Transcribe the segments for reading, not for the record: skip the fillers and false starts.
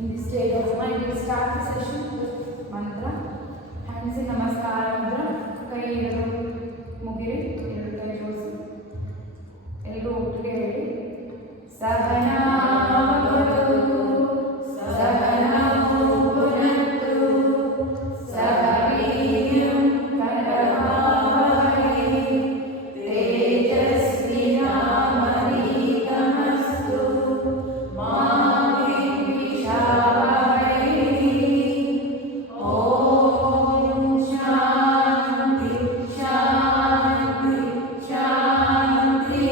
In this state of mind, we start the session with mantra. Hands in Namaskara mudra. ಕೈ ಎರಡು ಮುಗಿರಿ, ಎರಡು ಕೈ ಜೋಡಿಸಿ, ಎಲ್ಲರೂ ಒಟ್ಟಿಗೆ ಹೇಳಿ. ಸಹನಾ ಭವತು ಸಹನೌ ಭುನಕ್ತು ಸಹ ವೀರ್ಯಂ ಕರವಾವಹೈ ತೇಜಸ್ವಿನಾವಧೀತಮಸ್ತು ಮಾ ವಿದ್ವಿಷಾವಹೈ. ಓಂ ಶಾಂತಿ ಶಾಂತಿ ಶಾಂತಿ.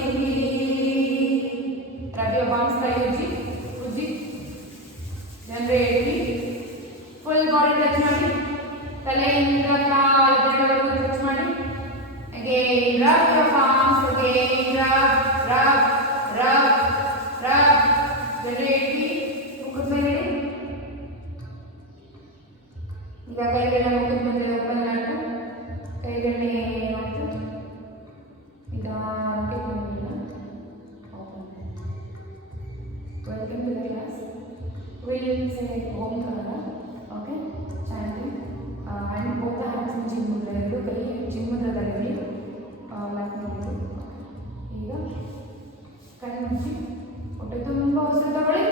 Grab your palms by Uji. ಜನರೇ ಹೇಳಿ. ಫುಲ್ ಬಾಡಿ ಟಚ್ ಮಾಡಿ, ತಲೆಯಿಂದ ಕಾಲುವರೆಗೂ ಟಚ್ ಮಾಡಿ. Again, rub your palms. Again, rub, rub, rub, rub. ಜನರೇ ಹೇಳಿ. ಮುಖದ ಮೇಲೆ ಹೇಳಿ. ಈಗ ಕೈಗಳನ್ನ ಮುಖದ ಮುಂದೆ ಓಪನ್ ಮಾಡ್ತು, ಕೈಗಳನ್ನೇ ಮಾಡ್ತು. ನಿಧಾನಕ್ಕೆ ಕಣ್ಣಿಲ್ಲ open. Welcome to the class. We'll say Omkara, okay? Chanting and both the hands in Jin Mudra. ಎರಡು ಕೈ ಜಿನ್ ಮುದ್ರದಲ್ಲಿ ಲಾಕ್ ಮಾಡಿದ್ದು. ಈಗ ಕಣ್ಣು ಮುಚ್ಚಿ ಹೊಟ್ಟೆ ತುಂಬ ಉಸಿರು ತಗೊಳ್ಳಿ.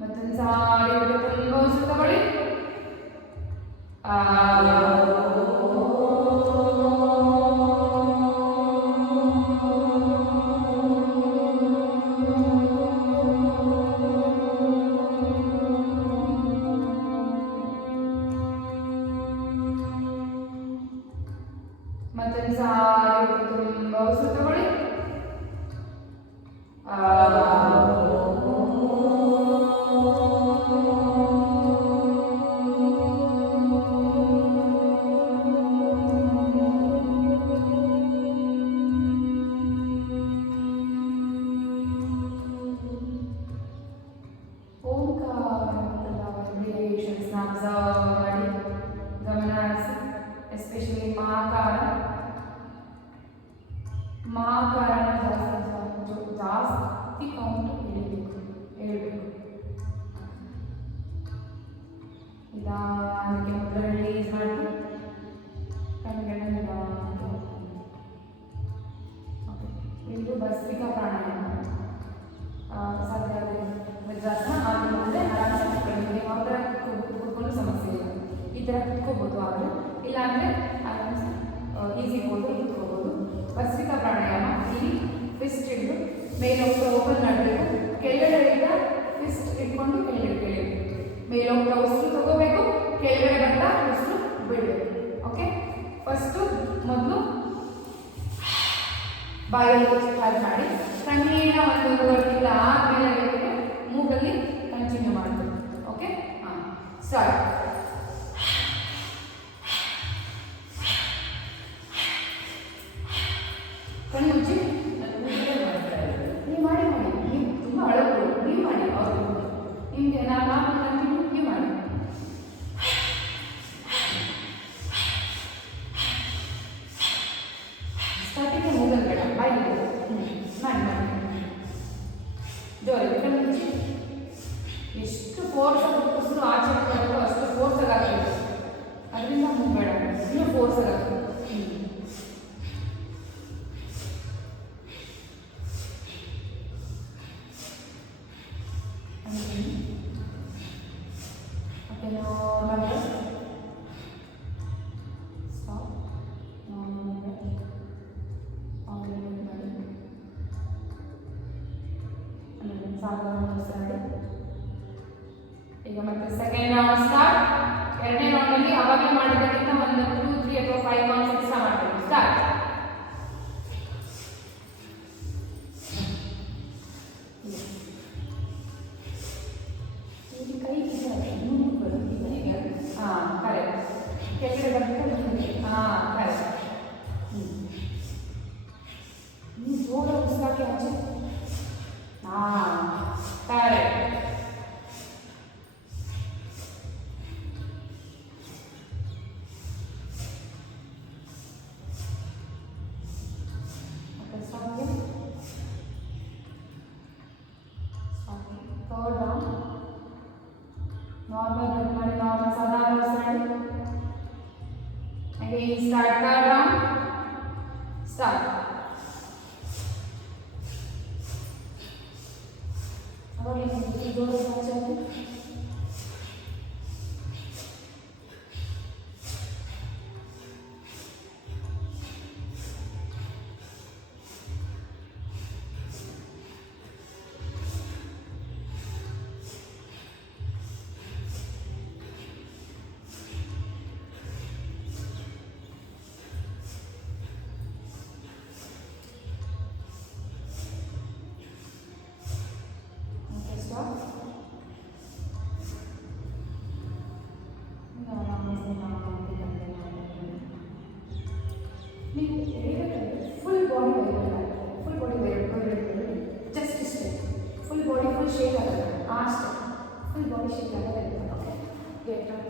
ಮತ್ತೊಂದು ಸಾರಿ ಹೊಟ್ಟೆ ತುಂಬ ಉಸಿರು ತಗೊಳ್ಳಿ. ಮತ್ತೊಂದು ಸಾರಿ ಹೊಟ್ಟೆ ತುಂಬ ಉಸಿರು ತಗೊಳ್ಳಿ. ಓಂಕಾರದ ವೈಬ್ರೇಷನ್ಸ್ ಅಬ್ಸರ್ವ್ ಮಾಡಿ ಗಮನಿಸಿ. ಎಸ್ಪೆಷಲಿ ಮಾಕಾರನ ಜಾಸ್ತಿ ಕೌಂಟ್ ಹೇಳ್ಬೇಕು. ನಿಧಾನಕ್ಕೆ ಮುದ್ರ ರಿಲೀಸ್ ಮಾಡಿ ಕಣ್ಗಳನ್ನ ನಿಧಾನಕ್ಕೆ. ಇದು ಭಸ್ತ್ರಿಕಾ ಪ್ರಾಣಾಯಾಮ. ಸಾಧ್ಯ ಆದರೆ ವಜ್ರಾಸನ ಆಗಿದ್ರೆ ಆರಾಮಾಗಿ ಕೂತ್ಕೊಳ್ಳಿ. ಯಾವ ಥರ ಕೂತ್ಕೊಂಡು ಸಮಸ್ಯೆ ಇಲ್ಲ, ಈ ಥರ ಕೂತ್ಕೋಬೋದು. ಆದರೆ ಇಲ್ಲಾಂದರೆ ಆರಾಮ್ಸೆ ಈಸಿ ಹೋಗಿ ಕೂತ್ಕೋಬೋದು. ಭಸ್ತ್ರಿಕಾ ಪ್ರಾಣಾಯಾಮ. ಇಲ್ಲಿ ಫಿಸ್ಟ್ ಹಿಡಿದು ಮೇಲೆ ಹೋಗ್ತಾ ಓಪನ್ ಮಾಡಬೇಕು. ಕೆಳಗಡೆಯಿಂದ ಫಿಸ್ಟ್ ಇಟ್ಕೊಂಡು ಕೆಳಗಡೆ ಮೇಲೆ ಹೋಗ್ತಾ ಉಸಿರು ತಗೋಬೇಕು, ಕೆಳಗಡೆ ಬರ್ತಾ ಉಸಿರು ಬಿಡಬೇಕು. ಓಕೆ, ಫಸ್ಟು ಮೊದಲು ಬಾಯಲ್ಲಿ ಸ್ಟಾರ್ಟ್ ಮಾಡಿ ಕ್ರಮೇಣ ಒಂದೊಂದುವರೆ ತಿಂಗಳ ಆದಮೇಲೆ ಮೂಗಲ್ಲಿ ಕಂಟಿನ್ಯೂ ಮಾಡಬೇಕು. ಓಕೆ, ಹಾಂ, ಸ್ಟಾರ್ಟ್. ಕಣ್ಣು ಮುಚ್ಚಿ ನೀವು ಮಾಡಿ ನೀವು ತುಂಬ ಅಳಗಳು ನೀವು ಮಾಡಿ. ಅವರು ನಿಮಗೆ ನಾನು ಕಂಟಿನ್ಯೂ ನೀವು ಮಾಡಿ. ಸ್ಟಾರ್ಟಿಂಗ್ ಮೂಗಲ್ ಬೇಡ, ಬಾಯಿ ಮಾಡಿ ಜೋರಾಗಿ ಕಣ್ಣು ಮುಚ್ಚಿ. ಎಷ್ಟು ಫೋರ್ಸ್ ಉಸಿರು ಆಚೆ ಬರಬೇಕು ಅಷ್ಟು ಫೋರ್ಸಾಗಿ ಆಗ್ತದೆ. ಅದರಿಂದ ಮುಗ್ಬೇಡ, ಇನ್ನೂ ಫೋರ್ಸಾಗಿ ಆಗ್ತದೆ. Okay, normal breath. Stop. Normal breath. Alternate breath. ಸಾಧಾರಣ ಉಸಿರಾಡಿ. ಈಗ ಮತ್ತೆ ಸೆಕೆಂಡ್ ರೌಂಡ್ ಸ್ಟಾರ್ಟ್. ಎರಡನೇ ರೌಂಡಲ್ಲಿ ಅವಾಗಲೇ ಮಾಡಿದ್ದಕ್ಕಿಂತ 1, 2, 3 ಅಥವಾ 5 ರೌಂಡ್ಸ್ ಎಕ್ಸ್ಟ್ರಾ ಮಾಡಬೇಕು. ಸ್ಟಾರ್ಟ್. ಕೈ ಹಾಂ, ಕರೆಕ್ಟ್. ಕೆಳಗಡೆ ಬರ್ಬೇಕು. ಹಾಂ, ಕರೆಕ್ಟ್. ನೀವು ಜೋರ ಉಸಿರಾಕಿ ಆಚೆ. ಹಾಂ, correct.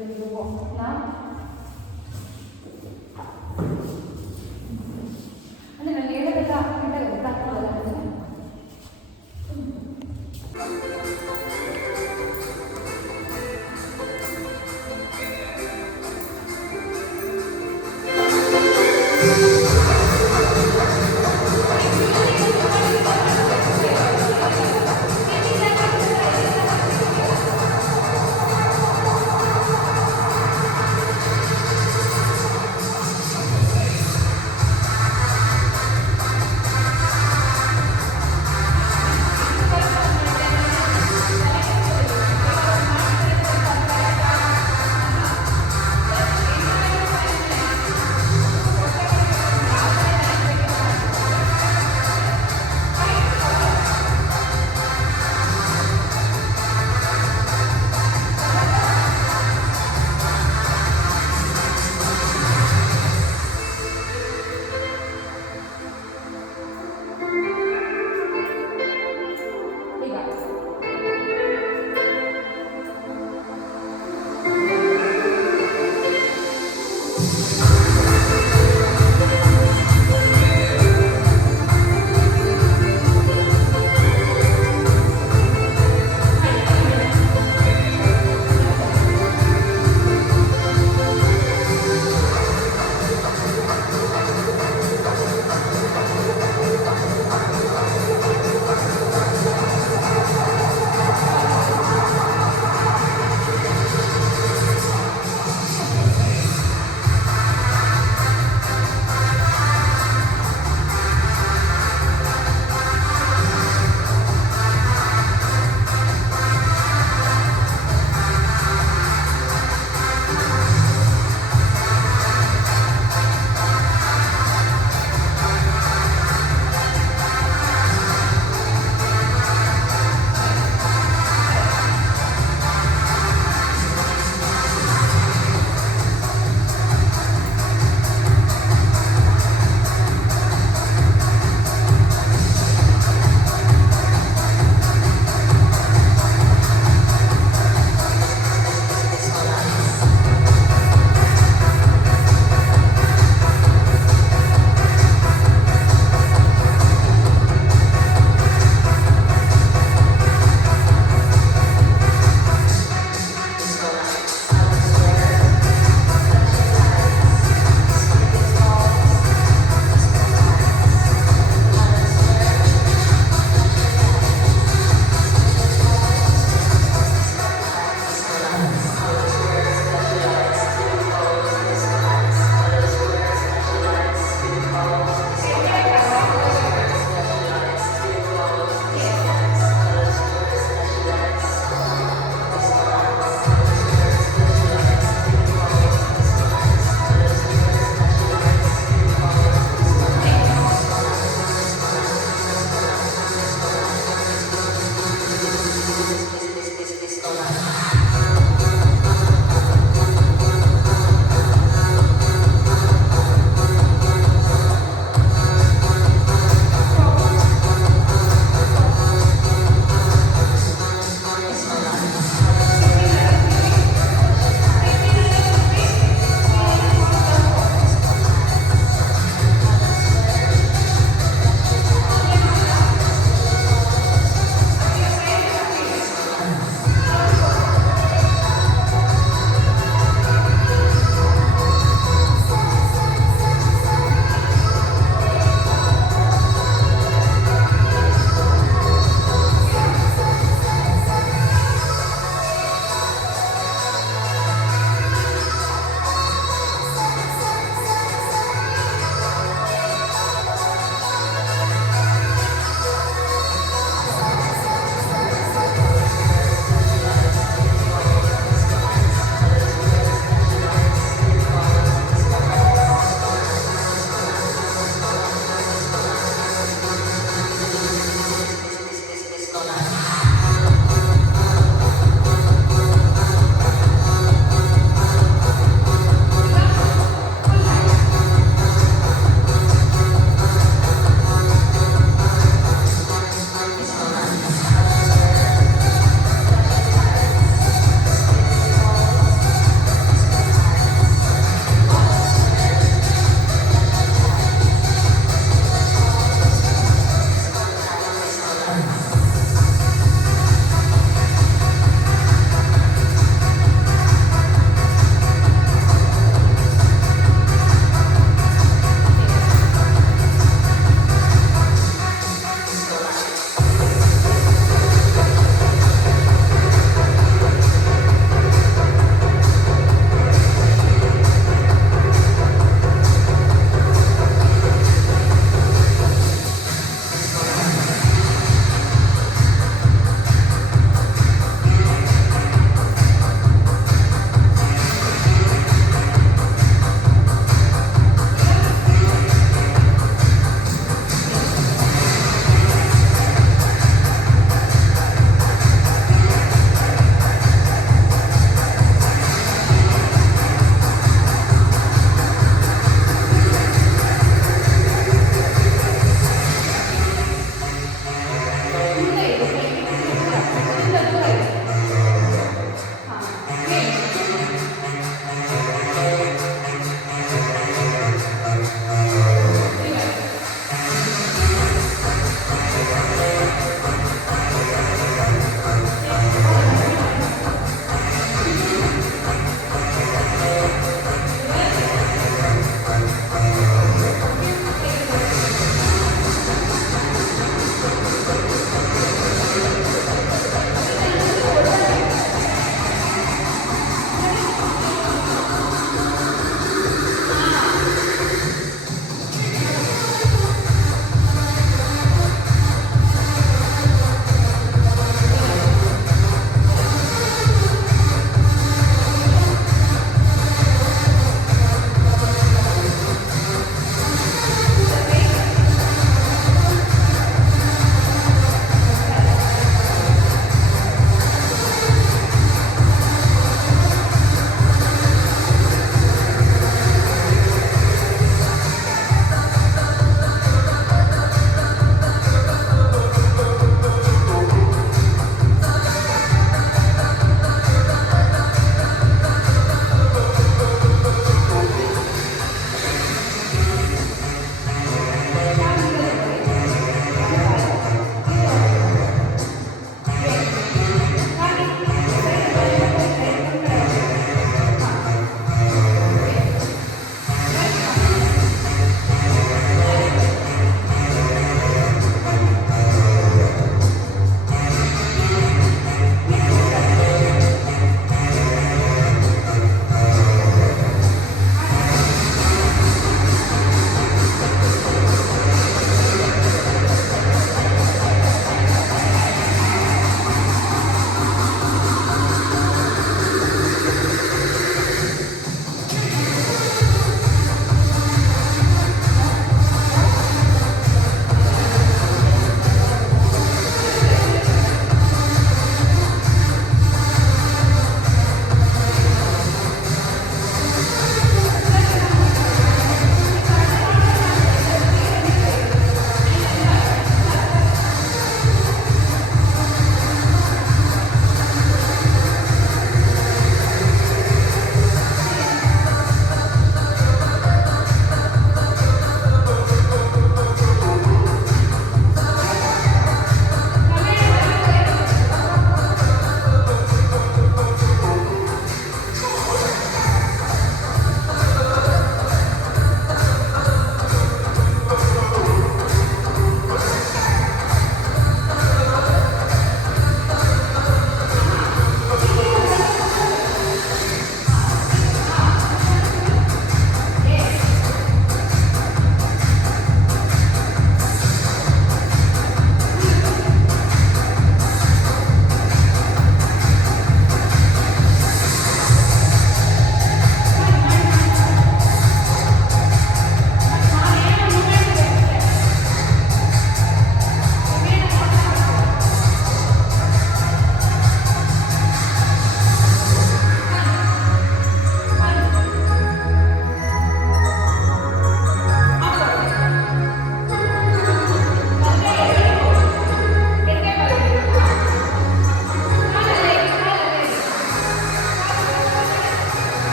you walk now. And then later the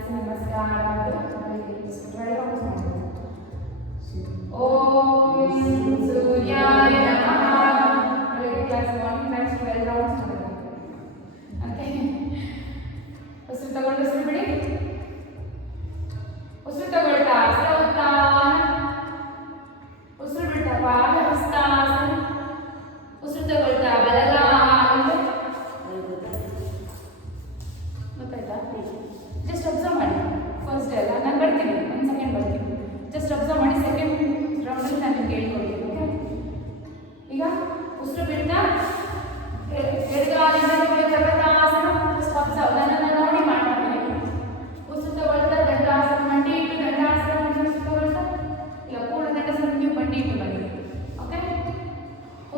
hands ನಮಸ್ಕಾರ ಡ್ರೈ ರೌಂಡ್ಸ್ ಮಾಡೋದು. ಓಂ ಸೂರ್ಯಾಯ ನಮಃ. ಬೆಳಗ್ಗೆ ಕ್ಲಾಸ್ ಮಾರ್ನಿಂಗ್ ಕ್ಲಾಸ್ 12 ರೌಂಡ್ಸ್ ಮಾಡೋದು. ಓಕೆ, ಉಸಿರು ತಗೊಂಡು ಉಸಿರು ಬಿಡಿ. ಉಸಿರು ತಗೊಳ್ತಾ ಹಸ್ತೋತ್ಥಾನ, ಉಸಿರು ಬಿಡ್ತಾ ಪಾದ ಹಸ್ತಾಸನ, ಉಸಿರು ತಗೊಳ್ತಾ ಬಲಗಾಲಿಂದ. ಗೊತ್ತಾಯ್ತಾ? ಜಸ್ಟ್ ಅಬ್ಸರ್ವ್ ಮಾಡಿ. ಫಸ್ಟ್ ಅಲ್ಲ, ನಾನು ಬರ್ತೀನಿ, 1 ಸೆಕೆಂಡ್ ಬರ್ತೀನಿ. ಜಸ್ಟ್ ಅಬ್ಸರ್ವ್ ಮಾಡಿ. ಸೆಕೆಂಡ್ ರೌಂಡಲ್ಲಿ ನಾನು ನಿಮ್ಗೆ ಹೇಳ್ಕೊಡ್ತೀನಿ. ಓಕೆ, ಈಗ ಉಸಿರು ಬಿಡ್ತಾ ಎಡಗಾಲಿಂದ ಪರ್ವತಾಸನ. ಜಸ್ಟ್ ಅಬ್ಸರ್ವ್, ನನ್ನನ್ನು ನೋಡಿ ಮಾಡ್ತೀನಿ. ಉಸಿರು ತಗೊಳ್ತಾ ದಂಡಾಸನ, ಮಂಡಿ ಇಟ್ಟು ದಂಡಾಸನ. ಉಸಿರು ತಗೊಳ್ತಾ ಇಲ್ಲ, ಪೂರ್ಣ ದಂಡಾಸನ, ನೀವು ಮಂಡಿ ಇಟ್ಟು ಬನ್ನಿ. ಓಕೆ,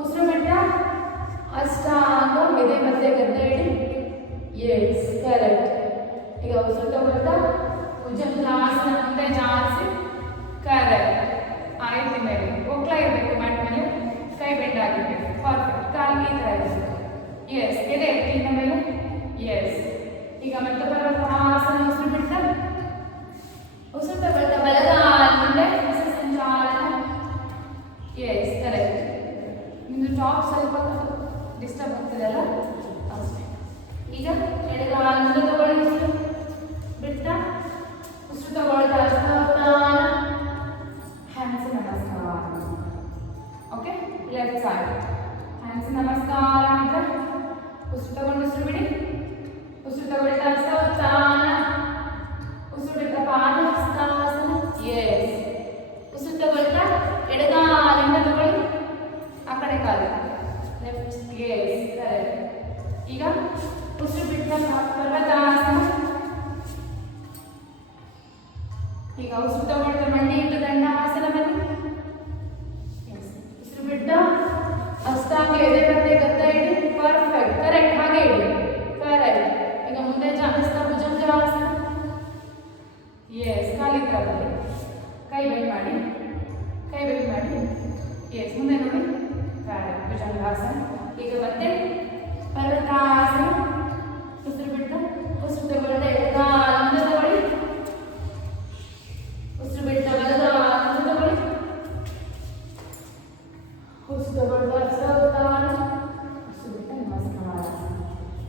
ಉಸಿರು ಬಿಡ್ತಾ ಅಷ್ಟಾಂಗ ಎದೆ ಮತ್ತೆ ಗದ್ದೆ ಇಡಿ. S, correct. ಈಗ ಉಸಿರು ತಗೊಳ್ತಾ ಭುಜಂಗಾಸನ ಮುಂದೆ ಜಾರಿಸಿ. ಕರೆಕ್ಟ್. ಆಯ್ತು, ಮೇಲೆ ಒಕ್ಲ ಇರಬೇಕು, ಮ್ಯಾಟ್ ಮೇಲೆ ಕೈ ಬೆಂಡ್ ಆಗಿರ್ಬೇಕು. ಪರ್ಫೆಕ್ಟ್. ಕಾಲು ಈ ಥರ ಇರಬೇಕು. ಎಸ್, ಎದೆ ಎತ್ತಿನ ಮೇಲೆ. ಎಸ್, ಈಗ ಮತ್ತೆ ಪರ್ವತಾಸನ. ಉಸಿರು ಬಿಡ್ತಾ ಉಸಿರು ತಗೊಳ್ತಾ ಬಲಗಾಲ ಮುಂದೆ ಹೊಸ ಸಂಚಾಲನ. Yes, correct. ನಿಮ್ಮದು ಟಾಪ್ ಸ್ವಲ್ಪ ಡಿಸ್ಟರ್ಬ್ ಆಗ್ತದಲ್ಲ, ಅಷ್ಟೇ. ಈಗ ಎಡಗಾಲ ಮುಂದೆ ತಗೊಳ್ಳಿ. ಉಸಿರು ಬಿಡ್ತಾ ಉಸಿರು ತಗೊಳ್ತಾ ಹಸ್ತೋತ್ಥಾನ, ಹ್ಯಾಂಡ್ಸ್ ನಮಸ್ಕಾರ. ಓಕೆ, ಲೆಫ್ಟ್ ಸೈಡ್ ಹ್ಯಾಂಡ್ಸ್ ನಮಸ್ಕಾರ ಅಂತ. ಉಸಿರು ತಗೊಂಡು ಉಸಿರು ಬಿಡಿ. ಉಸಿರು ತಗೊಳ್ತಾ ಹಸ್ತೋತ್ಥಾನ, ಉಸಿರು ಬಿಡ್ತಾ ಪಾದ ಹಸ್ತಾಸನ. ಎಸ್, ಉಸಿರು ತಗೊಳ್ತಾ ಎಡಗಾಲಿಂದ ತಗೊಳ್ಳಿ, ಆ ಕಡೆ ಕಾಲು ಲೆಫ್ಟ್. S, correct. ಈಗ ಉಸಿರು ಬಿಡ್ತಾ ಪರ್ವತಾಸನ. ಈಗ ಉಸಿರು ತಗೊಳ್ತಾ ಮಂಡಿ ಇಟ್ಟು ದಂಡಾಸನ ಬನ್ನಿ. ಉಸಿರು ಬಿಡ್ತಾ ಅಷ್ಟಾಂಗ ಎದೆ ಮತ್ತೆ ಗದ್ದ ಇಡಿ. Perfect, correct. ಹಾಗೆ ಇಡಿ. ಕರೆಕ್ಟ್. ಈಗ ಮುಂದೆ ಹಸ್ತ ಭುಜಂಗಾಸನ. ಎಸ್, ಖಾಲಿ ತರ ಬನ್ನಿ. ಕೈ ಬೆಂಡ್ ಮಾಡಿ, ಕೈ ಬೆಂಡ್ ಮಾಡಿ. ಎಸ್, ಮುಂದೆ ನೋಡಿ. ಕರೆಕ್ಟ್, ಭುಜಂಗಾಸನ. ಈಗ ಮತ್ತೆ ಪರ್ವತಾಸನ. ಉಸಿರು ಬಿಡ್ತಾ ಉಸಿರು ತಗೊಳ್ತಾ ಎಡಗಾಲಿಂದ ತಗೊಳ್ಳಿ. ಉಸಿರು ಬಿಡ್ತಾ ಬಲಗಾಲಿಂದ ತಗೊಳ್ಳಿ. ಉಸಿರು ತಗೊಳ್ತಾ ಹಸ್ತೋತ್ಥಾನ, ಉಸಿರು ಬಿಡ್ತಾ ನಮಸ್ಕಾರ.